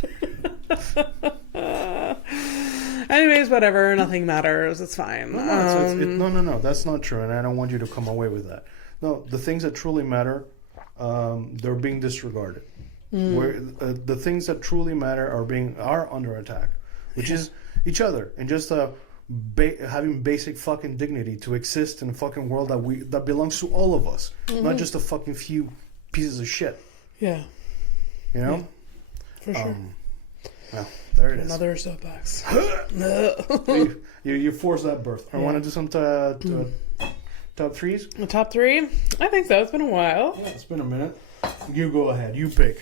Anyways, whatever. Nothing matters. It's fine. No. That's not true, and I don't want you to come away with that. No, the things that truly matter. They're being disregarded. Where the things that truly matter are under attack, which is each other, and just having basic fucking dignity to exist in a fucking world that belongs to all of us, not just a fucking few pieces of shit. Yeah, you know, for sure. Well, there it is. Another soapbox. You forced that birth. I want to do some top threes. The top three? I think so. It's been a while. Yeah, it's been a minute. You go ahead. You pick.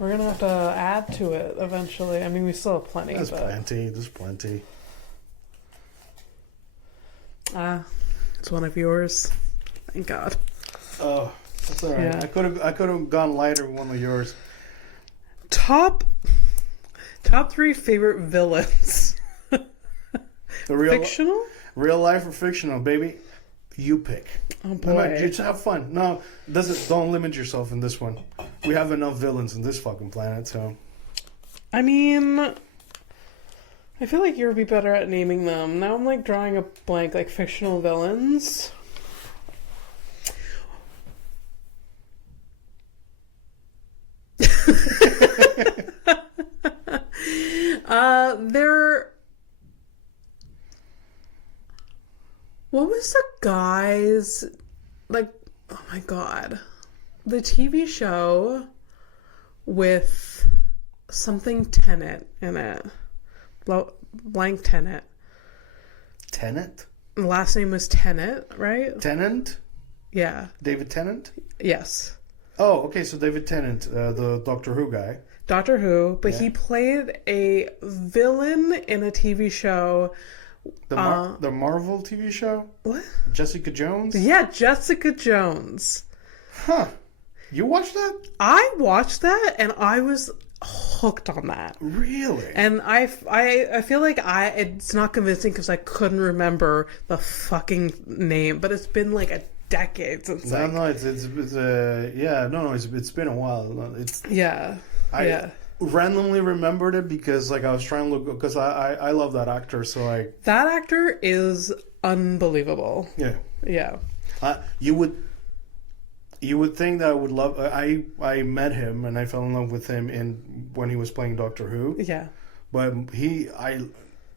We're going to have to add to it eventually. I mean, we still have plenty. There's plenty. It's one of yours. Thank God. Oh, that's all right. Yeah. I could have gone lighter with one of yours. Top three favorite villains. The Fictional? real life or fictional, baby? You pick. Oh boy. You just have fun. No, don't limit yourself in this one. We have enough villains in this fucking planet, so. I mean, I feel like you would be better at naming them. Now I'm like drawing a blank, like fictional villains. There. What was the guy's, like, oh my god, the TV show with something Tennant in it, blank Tennant. Tennant? The last name was Tennant, right? Tennant? Yeah. David Tennant? Yes. Oh, okay, so David Tennant, the Doctor Who guy. Doctor Who, but Yeah. he played a villain in a TV show. The Marvel TV show? What? Jessica Jones? Yeah, Jessica Jones. Huh. You watched that? I watched that and I was hooked on that. Really? And I feel like it's not convincing because I couldn't remember the fucking name, but it's been like a decade since. No, it's been a while. I randomly remembered it because like I was trying to look, because I love that actor, so like that actor is unbelievable. Yeah. You would think that I would love. I met him and I fell in love with him when he was playing Doctor Who. Yeah. But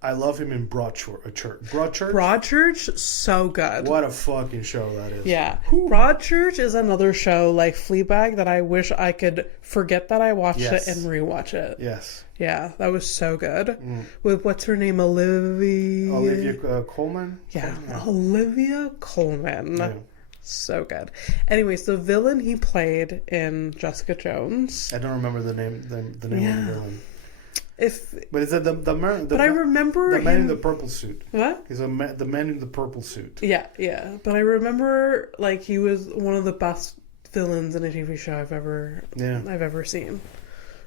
I love him in Broadchurch. Broadchurch, so good. What a fucking show that is. Yeah. Broadchurch is another show like Fleabag that I wish I could forget that I watched it and rewatch it. Yes. Yeah, that was so good. With what's her name? Olivia Colman? Yeah, Olivia Colman. Yeah. So good. Anyways, the villain he played in Jessica Jones. I don't remember the name. The name of the villain. But is it the man? But I remember the man in the purple suit. What? He's the man in the purple suit. Yeah. But I remember like he was one of the best villains in a TV show I've ever seen.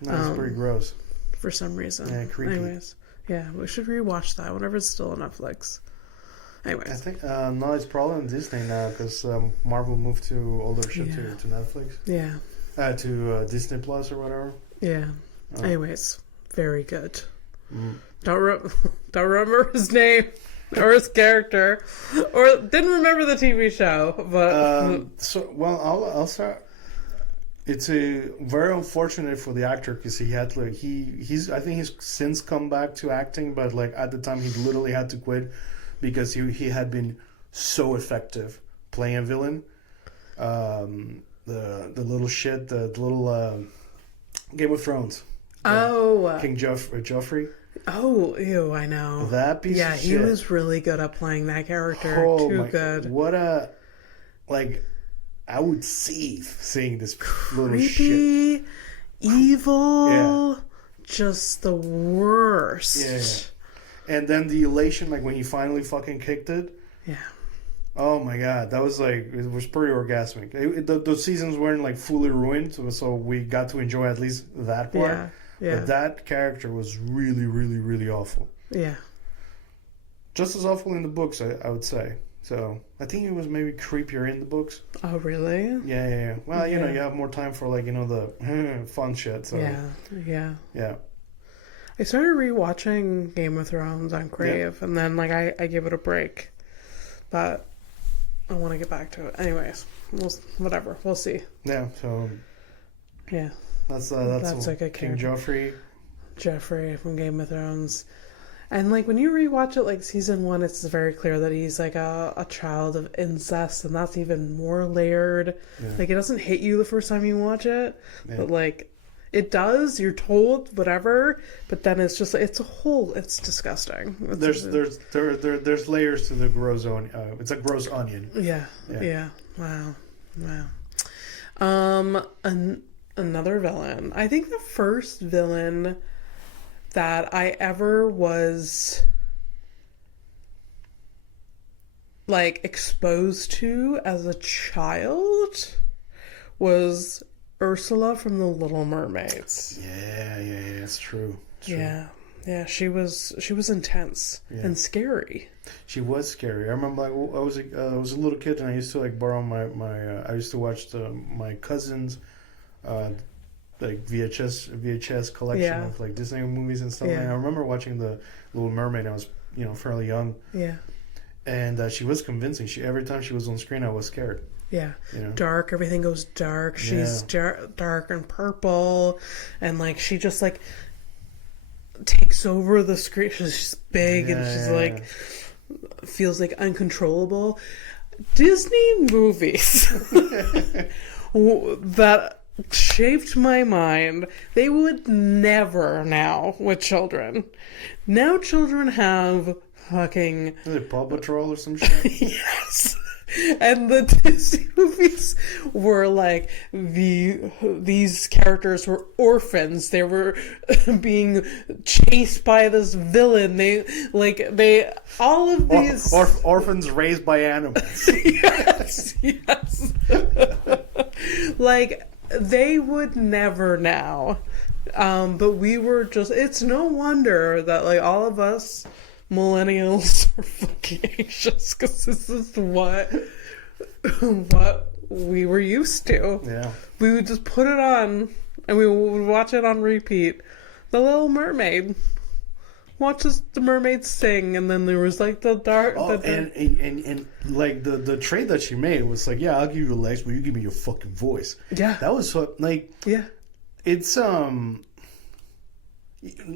That's pretty gross. For some reason. Yeah, creepy. Anyways, yeah, we should rewatch that whenever it's still on Netflix. Anyways, I think no, it's probably on Disney now because Marvel moved to older shit to Netflix. Yeah. To Disney Plus or whatever. Yeah. Anyways. Very good. Don't remember his name or his character, or didn't remember the TV show. But I'll start. It's very unfortunate for the actor because he had I think he's since come back to acting, but like at the time he literally had to quit because he had been so effective playing a villain. The little shit, the little Game of Thrones. King Joffrey. Oh, ew! I know that piece. Yeah, of he shit. was really good at playing that character. Too good. What a I would seeing this creepy, little shit. Evil, just the worst. Yeah. And then the elation, like when he finally fucking kicked it. Yeah. Oh my god, that was like it was pretty orgasmic. Those seasons weren't like fully ruined, so we got to enjoy at least that part. Yeah. But that character was really, really, really awful. Yeah. Just as awful in the books, I would say. So I think it was maybe creepier in the books. Oh, really? Yeah. Well, you have more time for like the fun shit. So yeah. I started rewatching Game of Thrones on Crave, and then like I gave it a break, but I want to get back to it. Anyways, whatever. We'll see. Yeah. So. Yeah. That's like a King Joffrey from Game of Thrones. And like when you rewatch it, like season 1, it's very clear that he's like a child of incest, and that's even more layered. Like it doesn't hit you the first time you watch it, but like it does. You're told whatever, but then it's just it's disgusting. There's layers to the gross onion. It's a gross onion. Yeah. Wow. Another villain. I think the first villain that I ever was like exposed to as a child was Ursula from The Little Mermaids. Yeah, it's true. Yeah. Yeah, she was intense and scary. She was scary. I remember like I was a little kid and I used to like borrow my I used to watch my cousin's like VHS collection of like Disney movies and stuff. And I remember watching the Little Mermaid. I was fairly young. Yeah. And she was convincing. Every time she was on screen, I was scared. Yeah. Dark. Everything goes dark. She's dark and purple, and like she just like takes over the screen. She's big and she's like feels like uncontrollable. Disney movies that shaped my mind. They would never now with children. Now children have fucking... Is it Paw Patrol or some shit? Yes. And the Disney movies were like these characters were orphans. They were being chased by this villain. All of these orphans raised by animals. yes. Like they would never now. But we were just... It's no wonder that like all of us millennials are fucking anxious because this is what we were used to. Yeah. We would just put it on and we would watch it on repeat. The Little Mermaid. Watches the mermaids sing, and then there was like the dark. And like the trade that she made was like, yeah, I'll give you the legs, but you give me your fucking voice. Yeah. That was like, yeah. It's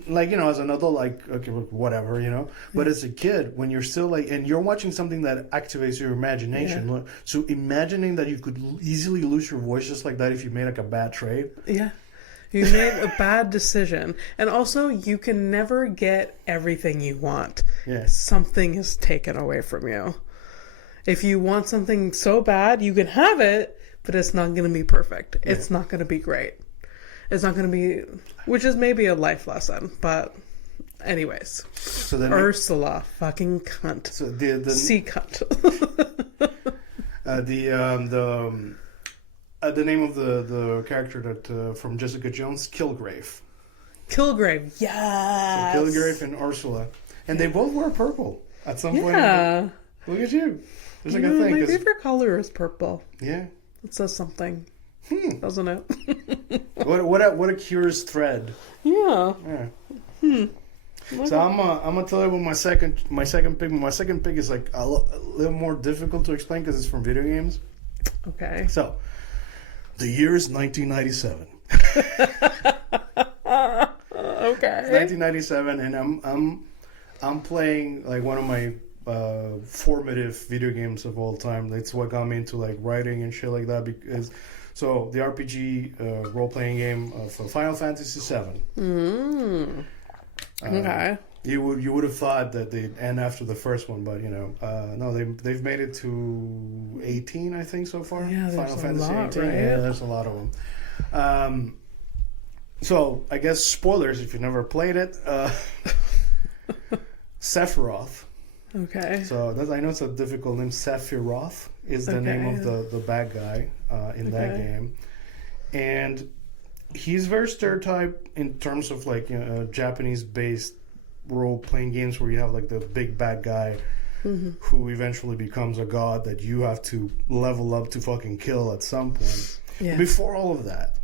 like, as an adult, like, okay, whatever, but as a kid, when you're still like, and you're watching something that activates your imagination, so imagining that you could easily lose your voice just like that if you made like a bad trade. Yeah. You made a bad decision. And also, you can never get everything you want. Yeah. Something is taken away from you. If you want something so bad, you can have it, but it's not going to be perfect. Yeah. It's not going to be great. It's not going to be... Which is maybe a life lesson, but... Anyways. So then Ursula, fucking cunt. So the sea cunt. The name of the character that from Jessica Jones, Kilgrave. Kilgrave, yes. So Kilgrave and Ursula, and they both wear purple at some point. Yeah. Look at you. There's like a thing. My favorite color is purple. Yeah. It says something. Doesn't it? What a curious thread. Yeah. Yeah. So I'm gonna tell you about my second pick. My second pick is like a little more difficult to explain because it's from video games. Okay. So, the year is 1997. Okay. It's 1997, and I'm playing like one of my formative video games of all time. That's what got me into like writing and shit like that. Because the RPG role playing game of Final Fantasy VII. Okay. You would have thought that they'd end after the first one, but no, they've made it to 18, I think, so far. Yeah, Final there's Fantasy a lot, 18. right? Yeah, there's a lot of them. So I guess spoilers if you never played it. Sephiroth. Okay. So I know it's a difficult name. Sephiroth is the name of the bad guy in that game, and he's very stereotyped in terms of like Japanese-based role-playing games where you have like the big bad guy who eventually becomes a god that you have to level up to fucking kill at some point. Yeah. Before all of that,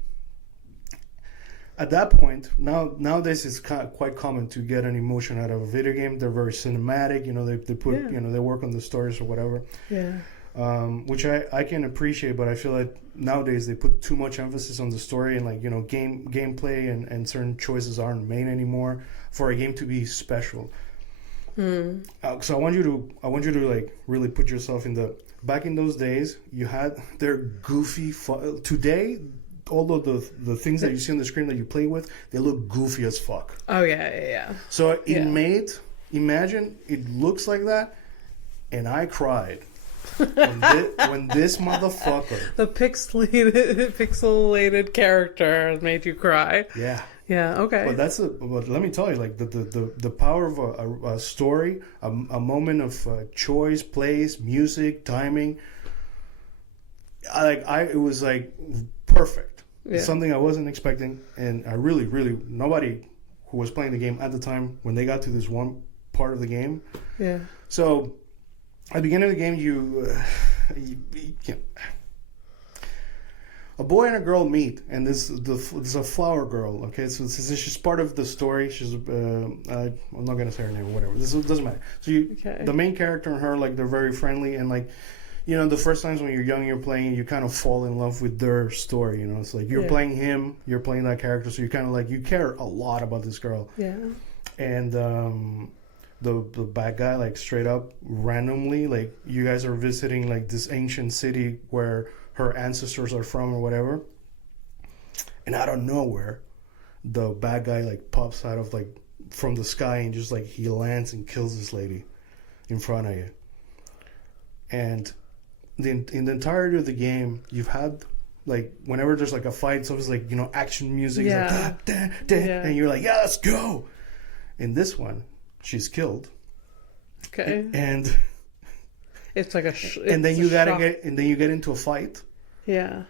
at that point, nowadays it's quite common to get an emotion out of a video game. They're very cinematic. They put they work on the stories or whatever. Yeah. Which I can appreciate, but I feel like nowadays they put too much emphasis on the story and like gameplay and certain choices aren't made anymore for a game to be special. So I want you to like really put yourself in the back in those days. You had their goofy today. All of the things that you see on the screen that you play with, they look goofy as fuck. Oh yeah. So imagine it looks like that, and I cried. when this motherfucker, the pixelated character made you cry. Yeah. Okay. But let me tell you, like the power of a story, a moment of choice, place, music, timing. It was like perfect. Yeah. Something I wasn't expecting, and I really, really nobody who was playing the game at the time when they got to this one part of the game. Yeah. So at the beginning of the game, a boy and a girl meet, and this is a flower girl. Okay, so she's part of the story. She's I'm not gonna say her name or whatever. This doesn't matter. So the main character and her, like, they're very friendly, and like, you know, the first times when you're young, you're playing, you kind of fall in love with their story. You know, it's like you're playing him, you're playing that character, so you kind of like you care a lot about this girl. Yeah. And the bad guy, like, straight up randomly, like, you guys are visiting like this ancient city where her ancestors are from or whatever, and out of nowhere the bad guy like pops out of like from the sky and just like he lands and kills this lady in front of you. And in the entirety of the game, you've had like whenever there's like a fight, it's always like, you know, action music, like, da, da, da, and you're like, yeah, let's go. In this one, she's killed. Okay. And it's like and then you get into a fight. Yeah.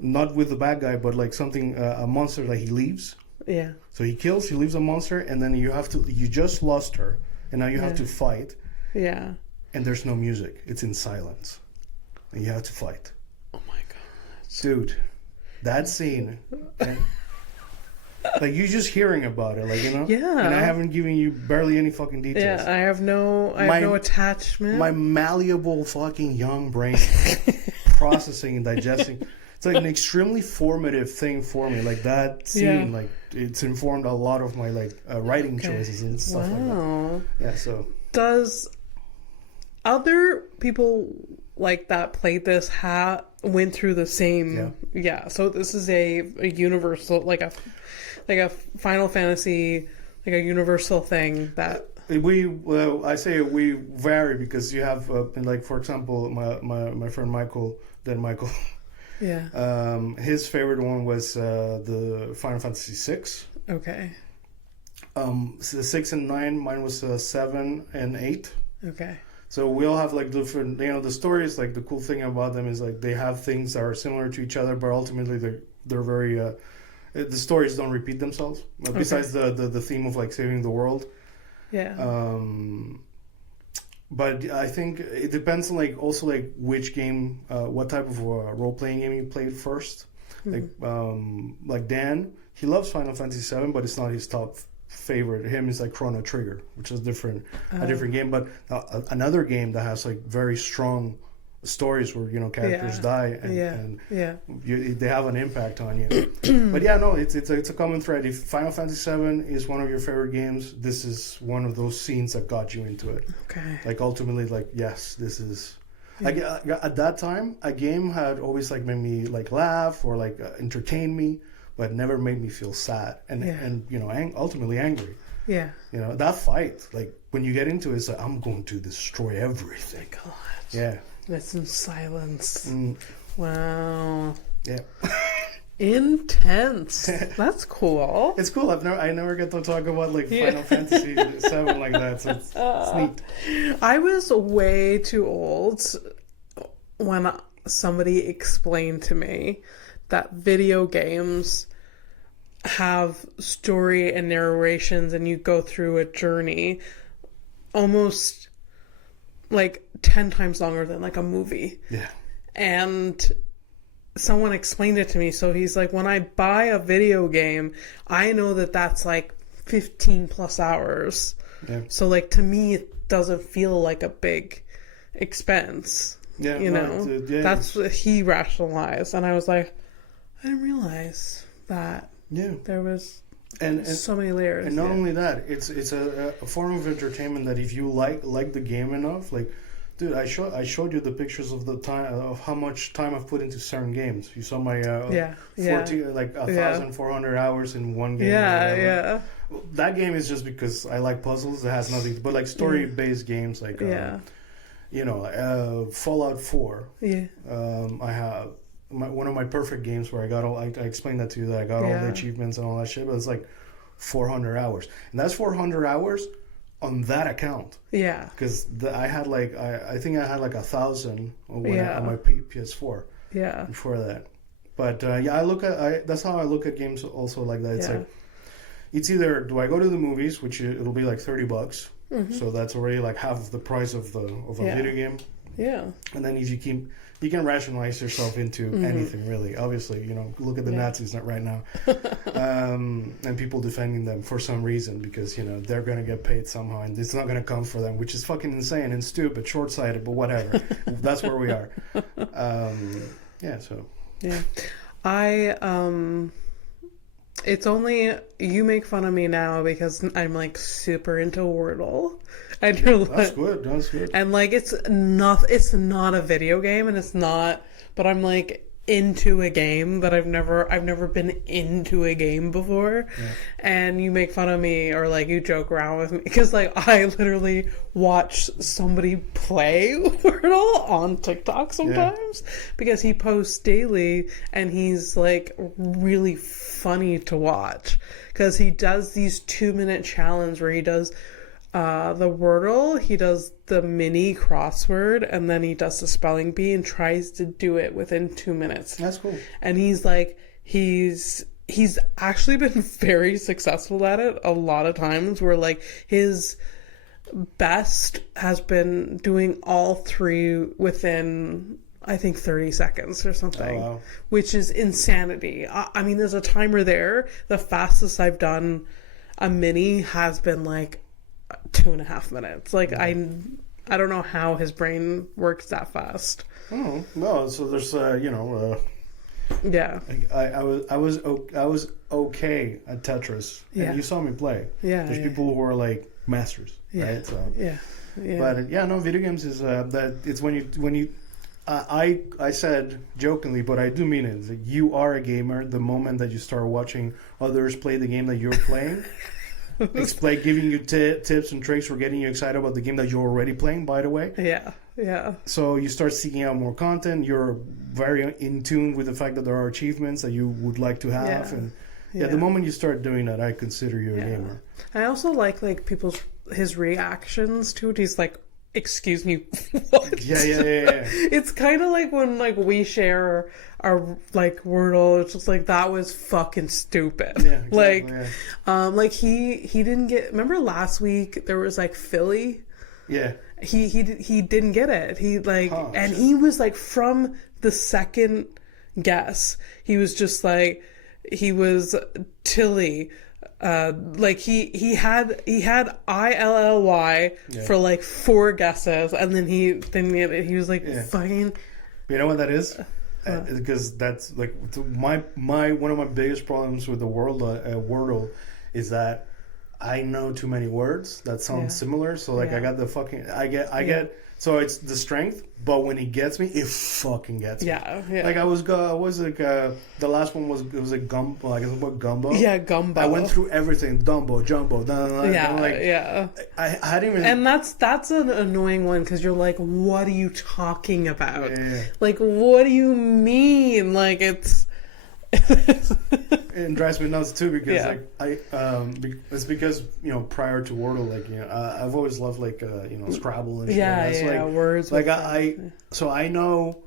Not with the bad guy, but like something, a monster that he leaves. Yeah. So he leaves a monster, and then you just lost her, and now you have to fight. Yeah. And there's no music. It's in silence. And you have to fight. Oh my god. Dude, that scene. Like, you're just hearing about it, like, you know? Yeah. And I haven't given you barely any fucking details. Yeah, I have no attachment. My malleable fucking young brain processing and digesting. It's like an extremely formative thing for me. Like, that scene, like, it's informed a lot of my, like, writing choices and stuff like that. Yeah, so. Does other people like that played this went through the same? Yeah. So this is a universal, like a Final Fantasy, like a universal thing that I say we vary because you have like, for example, my friend Michael. Yeah. His favorite one was the Final Fantasy VI. Okay. So 6 and 9. Mine was 7 and 8. Okay. So we all have like different, you know, the stories. Like, the cool thing about them is like they have things that are similar to each other, but ultimately they're very. The stories don't repeat themselves. Besides the theme of like saving the world. Yeah. But I think it depends on like also like which game, what type of role playing game you played first. Like Dan, he loves Final Fantasy VII, but it's not his top favorite. Him is like Chrono Trigger, which is a different game. But another game that has like very strong stories where, you know, characters die and they have an impact on you. But yeah, no, it's a common thread. If Final Fantasy VII is one of your favorite games, this is one of those scenes that got you into it. Okay. Like, ultimately, like, yes, this is. Like, at that time, a game had always like made me like laugh or like entertain me, but never made me feel sad and you know, ultimately angry. Yeah. You know, that fight, like, when you get into it, it's like, I'm going to destroy everything. God. Yeah. That's in silence. Mm. Wow. Yeah. Intense. That's cool. It's cool. I never get to talk about like Final Fantasy VII like that, so it's neat. I was way too old when somebody explained to me that video games have story and narrations, and you go through a journey almost like 10 times longer than like a movie. Yeah. And someone explained it to me. So he's like, when I buy a video game, I know that that's like 15 plus hours. Yeah. So like, to me, it doesn't feel like a big expense. Yeah. You know, that's what he rationalized. And I was like, I didn't realize that. Yeah. There was and so many layers. And not only that, it's a form of entertainment that if you like the game enough, like, dude, I showed you the pictures of the time of how much time I've put into certain games. You saw my 14 like 1,400 hours in one game. Yeah. That game is just because I like puzzles. It has nothing, but like story based games, like you know, Fallout 4. Yeah. I have one of my perfect games where I got all. I explained that to you that I got all the achievements and all that shit. But it's like 400 hours, and that's 400 hours on that account. Yeah. Because I had like I think I had like 1,000 on my PS4. Yeah. Before that, but I look at that's how I look at games also like that. It's like it's either do I go to the movies, which it'll be like $30, so that's already like half of the price of a video game. Yeah. And then if you can rationalize yourself into anything really. Obviously, look at the Nazis right now, and people defending them for some reason because they're gonna get paid somehow, and it's not gonna come for them, which is fucking insane and stupid, short-sighted, but whatever. That's where we are. It's only you make fun of me now because I'm like super into Wordle. And you're like, that's good. And like it's not a video game, and it's not, but I'm like into a game that I've never been into a game before. Yeah. And you make fun of me or like you joke around with me because like I literally watch somebody play Wordle on TikTok sometimes because he posts daily and he's like really funny to watch because he does these 2-minute challenge where he does the Wordle, he does the mini crossword, and then he does the spelling bee and tries to do it within 2 minutes. That's cool. And he's actually been very successful at it a lot of times where like his best has been doing all 3 within I think 30 seconds or something, wow. Which is insanity. I mean, there's a timer there. The fastest I've done a mini has been like 2.5 minutes. Like I don't know how his brain works that fast. Oh no! So there's yeah. I was okay at Tetris, and you saw me play. Yeah. There's people who are like masters, right? So yeah. But no, video games is that it's when you. I said jokingly, but I do mean it. That you are a gamer the moment that you start watching others play the game that you're playing. Giving you tips and tricks for getting you excited about the game that you're already playing, by the way. Yeah. So you start seeking out more content. You're very in tune with the fact that there are achievements that you would like to have. And the moment you start doing that, I consider you a gamer. I also like his reactions to it. He's like, excuse me, what? Yeah. It's kind of like when like we share our like Wordle. It's just like that was fucking stupid. Yeah, exactly, like he didn't get. Remember last week there was like Philly. Yeah. He didn't get it. He like he was like from the second guess. He was just like he was Tilly. Like he had ILLY for like 4 guesses, and then he was like fucking. You know what that is? Because that's like one of my biggest problems with the Wordle is that I know too many words that sound similar. So like I got the fucking I get. So it's the strength, but when he gets me, it fucking gets me. Yeah. Like I was like the last one was like gumbo. Like it was about gumbo. Yeah, gumbo. I went through everything. Dumbo, jumbo. I hadn't even. And that's an annoying one because you're like, what are you talking about? Yeah. Like, what do you mean? Like it's. It drives me nuts too because it's because prior to Wordle I've always loved Scrabble and shit. Words. Like so I know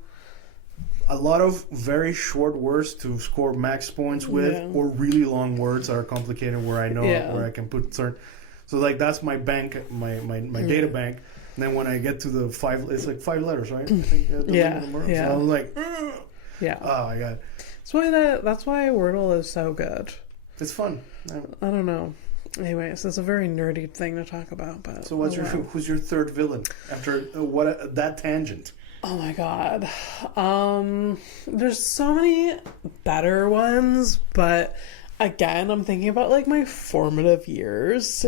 a lot of very short words to score max points with, or really long words that are complicated where I know where I can put certain. So like that's my bank, my data bank. And then when I get to the 5, it's like 5 letters, right? I think, So I'm like, oh my god. That's why Wordle is so good. It's fun. I don't know. Anyways, it's a very nerdy thing to talk about. But so, who's your third villain after that tangent? Oh my god, there's so many better ones, but again, I'm thinking about like my formative years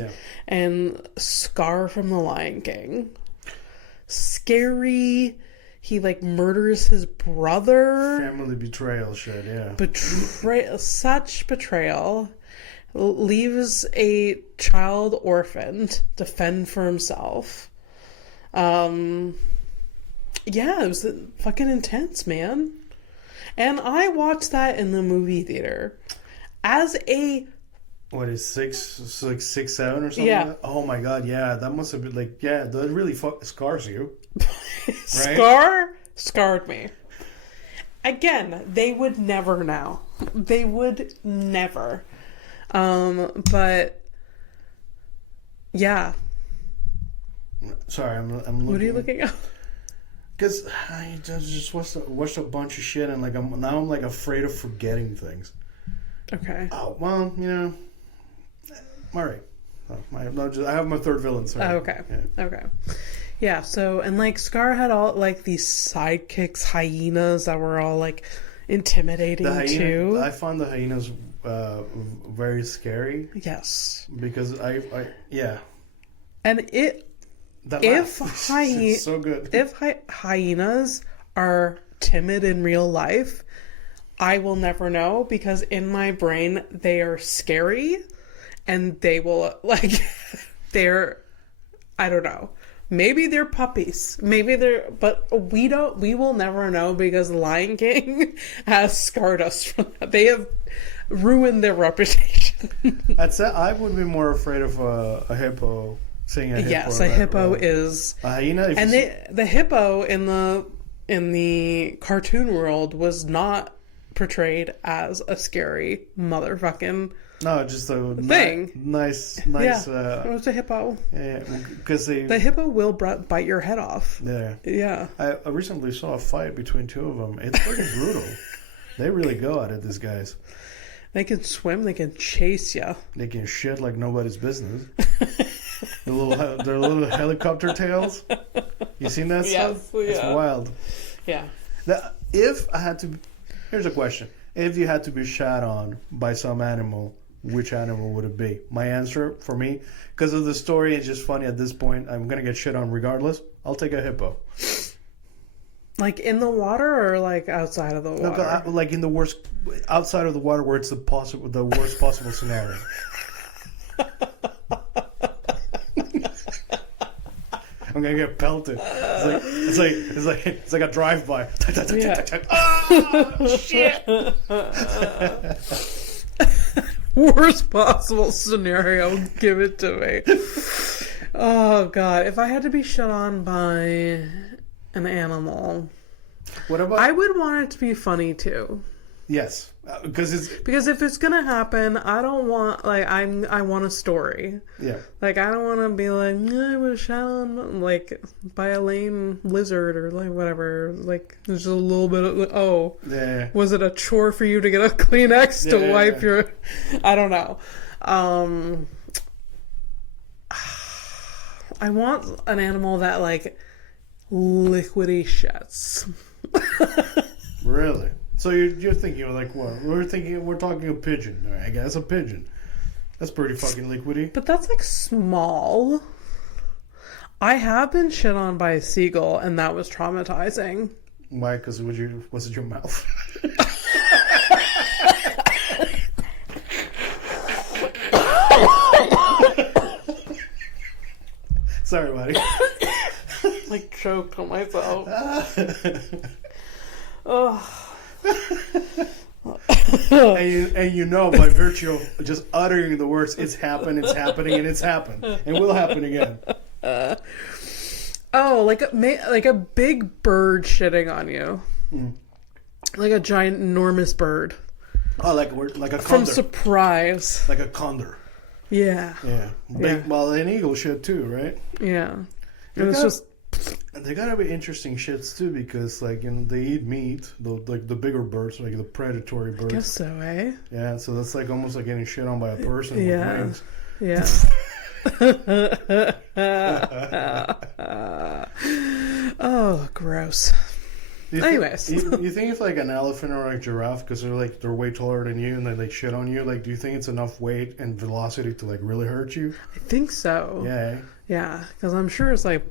and Scar from The Lion King. Scary. He like murders his brother. Family betrayal shit, yeah. Such betrayal. Leaves a child orphaned to fend for himself. It was fucking intense, man. And I watched that in the movie theater as a. What is 6, 7 or something? Yeah. Like that? Oh my god, yeah, that must have been like, that really scars you. Right? Scarred me. Again, they would never now. They would never. But yeah. Sorry, I'm looking. What are you looking at? Because I just watched a bunch of shit, and like I'm like afraid of forgetting things. Okay. Oh well, all right. I have my third villain. Sorry. Oh, okay. Yeah. Okay. Yeah. So and like Scar had all like these sidekicks, hyenas that were all like intimidating too. I found the hyenas very scary. Yes. Because I yeah. And if so good. If hyenas are timid in real life, I will never know because in my brain they are scary and they will like I don't know. Maybe they're puppies. But we will never know because Lion King has scarred us from that. They have ruined their reputation. I would be more afraid of a hippo. Yes, a hippo is a hyena. And the hippo in the cartoon world was not portrayed as a scary motherfucking just a thing. Nice. Yeah, it was a hippo. Yeah, because the hippo will bite your head off. Yeah. I recently saw a fight between two of them. It's fucking brutal. They really go at it. These guys. They can swim. They can chase you. They can shit like nobody's business. Their little helicopter tails. You seen that stuff? Yeah. It's wild. Yeah. Here's a question. If you had to be shot on by some animal, which animal would it be? My answer for me, because of the story, it's just funny at this point. I'm going to get shit on regardless. I'll take a hippo. Like in the water or like outside of the water? No, like in the worst, outside of the water where it's the worst possible scenario. I'm gonna get pelted. It's like a drive-by. Oh shit! Worst possible scenario. Give it to me. Oh god! If I had to be shut on by an animal, what about? I would want it to be funny too. Yes, because if it's gonna happen, I don't want I want a story. Yeah. Like I don't want to be like I was shot on like by a lame lizard or like whatever. Like there's just a little bit of Yeah. Was it a chore for you to get a Kleenex to wipe your? I don't know. I want an animal that like liquidy shits. Really? So you're thinking like what? We're talking a pigeon. All right, I guess a pigeon. That's pretty fucking liquidy. But that's like small. I have been shit on by a seagull, and that was traumatizing. Why? Because was it your mouth? Sorry, buddy. Like choked on myself. Oh. and you know by virtue of just uttering the words it's happened, it's happening, and it's happened and will happen again. Like a big bird shitting on you. Like a giant enormous bird. Oh, like a condor. From surprise. Like a condor. Yeah. Big, well, an eagle shit too, right? Yeah. And it's just they gotta be interesting shits too, because like they eat meat, the bigger birds, like the predatory birds. I guess so, eh? Yeah, so that's like almost like getting shit on by a person with wings. Yeah. Oh, gross. Anyways, you think if like an elephant or like a giraffe, because they're way taller than you and they like shit on you, like do you think it's enough weight and velocity to like really hurt you? I think so. Yeah. Yeah, because I'm sure it's like.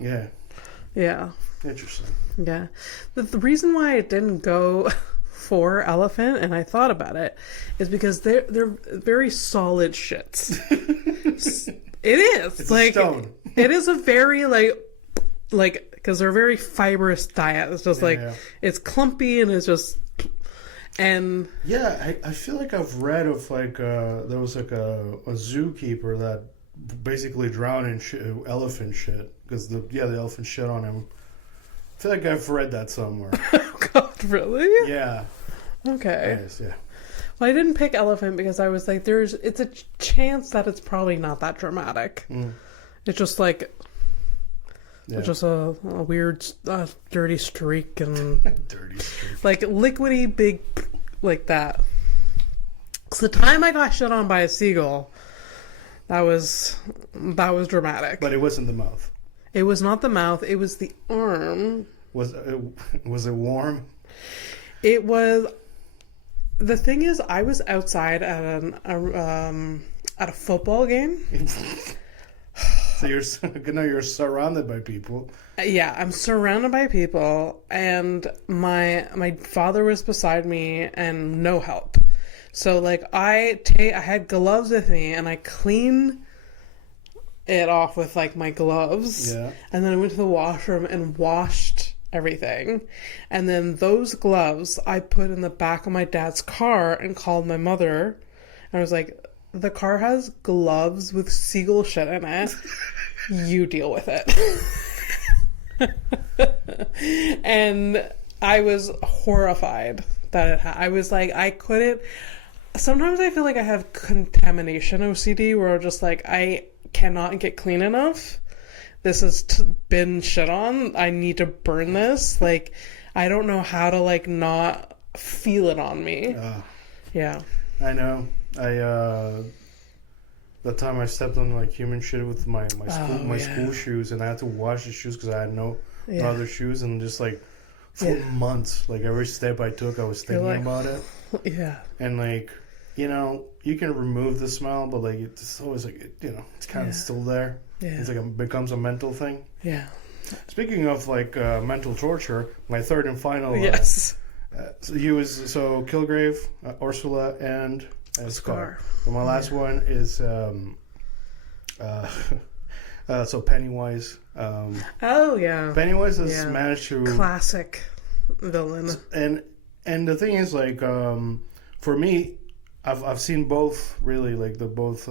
Yeah. Yeah. Interesting. Yeah. The reason why it didn't go for elephant, and I thought about it, is because they're very solid shits. It is. It's like a stone. It is a very like because they're a very fibrous diet. It's just it's clumpy and it's just and I feel like I've read of like there was like a zookeeper that basically drowned in elephant shit because the elephant shit on him. I feel like I've read that somewhere. Oh God, really? Yeah. Okay. Yes, yeah. Well, I didn't pick elephant because I was like, it's a chance that it's probably not that dramatic. It's just like, it's just a weird, dirty streak and Dirty streak. like liquidy big, like that. So the time I got shit on by a seagull, that was dramatic. But it wasn't the mouth. It was not the mouth. It was the arm. Was it warm? It was. The thing is, I was outside at a football game. So you're surrounded by people. Yeah, I'm surrounded by people, and my father was beside me, and no help. So like I had gloves with me, and I clean it off with like my gloves. Yeah. And then I went to the washroom and washed everything. And then those gloves I put in the back of my dad's car and called my mother. And I was like, the car has gloves with seagull shit in it. You deal with it. And I was horrified that I was like, I couldn't. Sometimes I feel like I have contamination OCD where I'm just like, I cannot get clean enough. This has been shit on. I need to burn this. Like, I don't know how to like not feel it on me. Yeah. I know. That time I stepped on like human shit with my school shoes, and I had to wash the shoes because I had no other shoes, and just like for months, like every step I took, I was thinking about it. Yeah. And like, you know, you can remove the smell, but like it's always like, you know, it's kind of still there. Yeah. It's like it becomes a mental thing. Yeah. Speaking of like mental torture, my third and final. Yes. So Kilgrave, Ursula, and Scar. So my last one is so Pennywise. Oh yeah. Pennywise has managed to classic villain. And the thing is, like, for me, I've seen both really, like the both.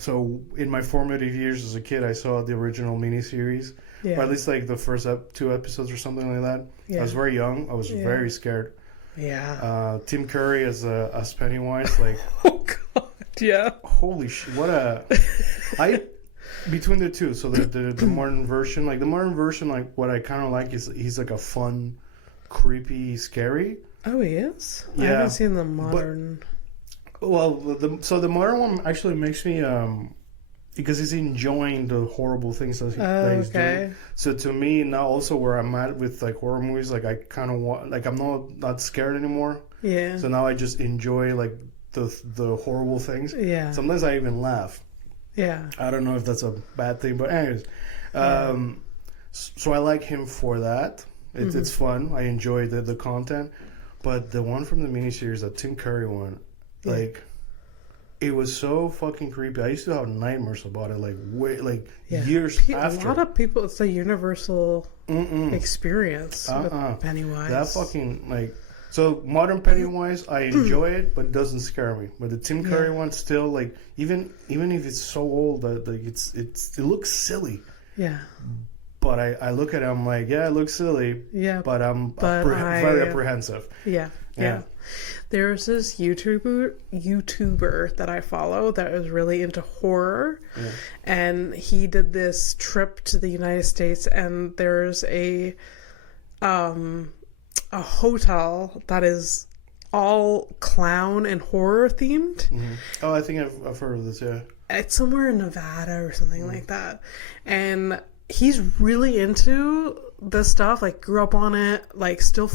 So in my formative years as a kid, I saw the original miniseries, or at least like the first 2 episodes or something like that. Yeah. I was very young. I was very scared. Yeah. Tim Curry as Pennywise, like. Oh God. Yeah. Holy shit! Between the two, so the modern version, like what I kind of like is he's like a fun, creepy, scary. Oh, he is? Yeah. I haven't seen the modern. The modern one actually makes me because he's enjoying the horrible things that he's doing. So to me now, also where I'm at with like horror movies, like I kind of want, like I'm not scared anymore. Yeah. So now I just enjoy like the horrible things. Yeah. Sometimes I even laugh. Yeah. I don't know if that's a bad thing, but anyways, so I like him for that. It's fun. I enjoy the content, but the one from the miniseries, the Tim Curry one, like, it was so fucking creepy. I used to have nightmares about it, like years after. A lot of people, it's a universal experience with Pennywise. That fucking like. So modern Pennywise, I enjoy it, but it doesn't scare me. But the Tim Curry one, still, like, even if it's so old, like it looks silly. Yeah. But I look at it, I'm like, yeah, it looks silly. Yeah. But I'm very apprehensive. Yeah. There's this YouTuber that I follow that is really into horror, and he did this trip to the United States, and there's a hotel that is all clown and horror themed. Mm-hmm. Oh, I think I've heard of this. Yeah, it's somewhere in Nevada or something like that, and he's really into this stuff. Like, grew up on it. Like, still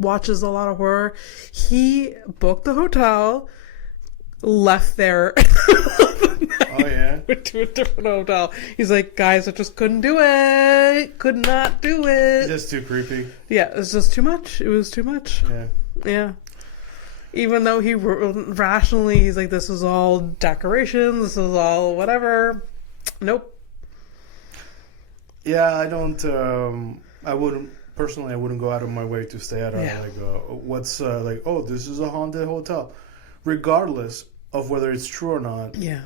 watches a lot of horror. He booked the hotel, left there. Oh yeah, went to a different hotel. He's like, guys, I just couldn't do it. Could not do it. Just too creepy. Yeah, it's just too much. It was too much. Yeah. Even though he rationally, he's like, this is all decoration. This is all whatever. Nope. Yeah, I don't. I wouldn't go out of my way to stay at this is a haunted hotel, regardless of whether it's true or not. Yeah.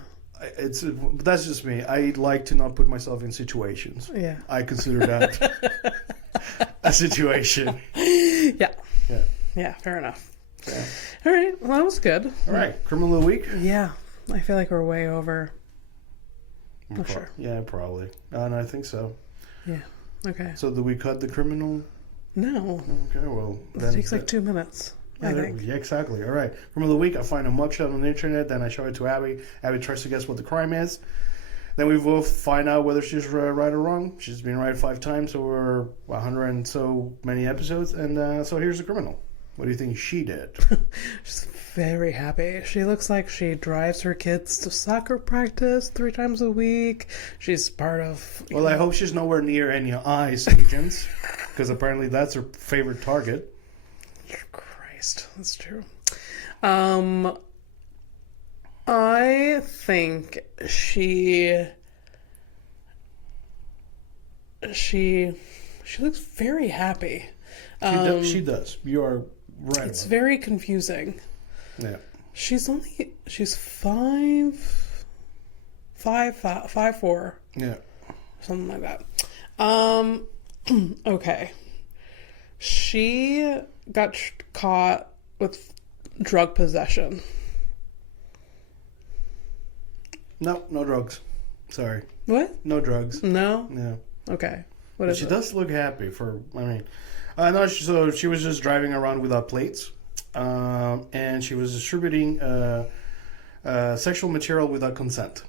That's just me. I like to not put myself in situations. Yeah. I consider that a situation. Yeah. Yeah. Yeah. Fair enough. Yeah. All right. Well, that was good. All right. Criminal of the week? Yeah. I feel like we're way over. Not sure. Yeah, probably. No, I think so. Yeah. Okay. So do we cut the criminal? No. Okay, well. It takes like 2 minutes, I think. Yeah, exactly. All right. Criminal of the week, I find a mugshot on the internet, then I show it to Abby. Abby tries to guess what the crime is. Then we both find out whether she's right or wrong. She's been right 5 times over 100 and so many episodes. And so here's the criminal. What do you think she did? She's very happy. She looks like she drives her kids to soccer practice 3 times a week. She's part of... Well, I hope she's nowhere near any ICE agents, because apparently that's her favorite target. Christ, that's true. I think she looks very happy. She does. You are right. It's very confusing. Yeah. She's 5'4". Yeah. Something like that. Okay. She got caught with drug possession. No drugs. Sorry. What? No drugs. No? Yeah. Okay. What But is she it? does look happy no, so she was just driving around without plates. And she was distributing sexual material without consent.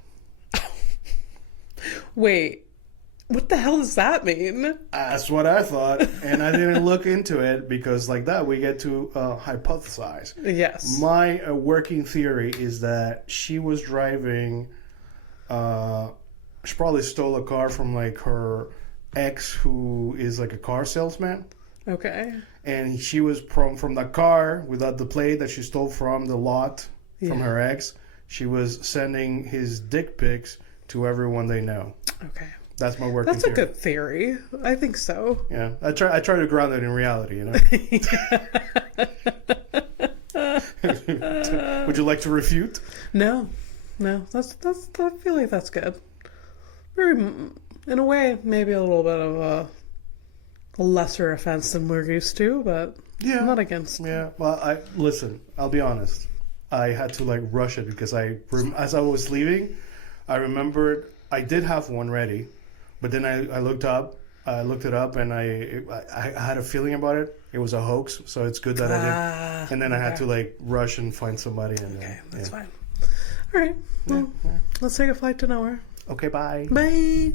Wait. What the hell does that mean? That's what I thought. And I didn't look into it because like that we get to hypothesize. Yes. My working theory is that she was driving... she probably stole a car from like her ex who is like a car salesman. Okay. And she was from the car without the plate that she stole from the lot from her ex. She was sending his dick pics to everyone they know. Okay. That's my working That's theory. a good theory. I think so. Yeah. I try to ground it in reality, you know. Would you like to refute? No. That's I feel like that's good. Very, in a way, maybe a little bit of a lesser offense than we're used to, but I'm not against. Yeah. Well, listen. I'll be honest. I had to like rush it because as I was leaving, I remembered I did have one ready, but then I looked it up, and I had a feeling about it. It was a hoax, so it's good that I did. And then I had to like rush and find somebody. And okay, that's fine. All right. Well, let's take a flight to nowhere. Okay. Bye. Bye.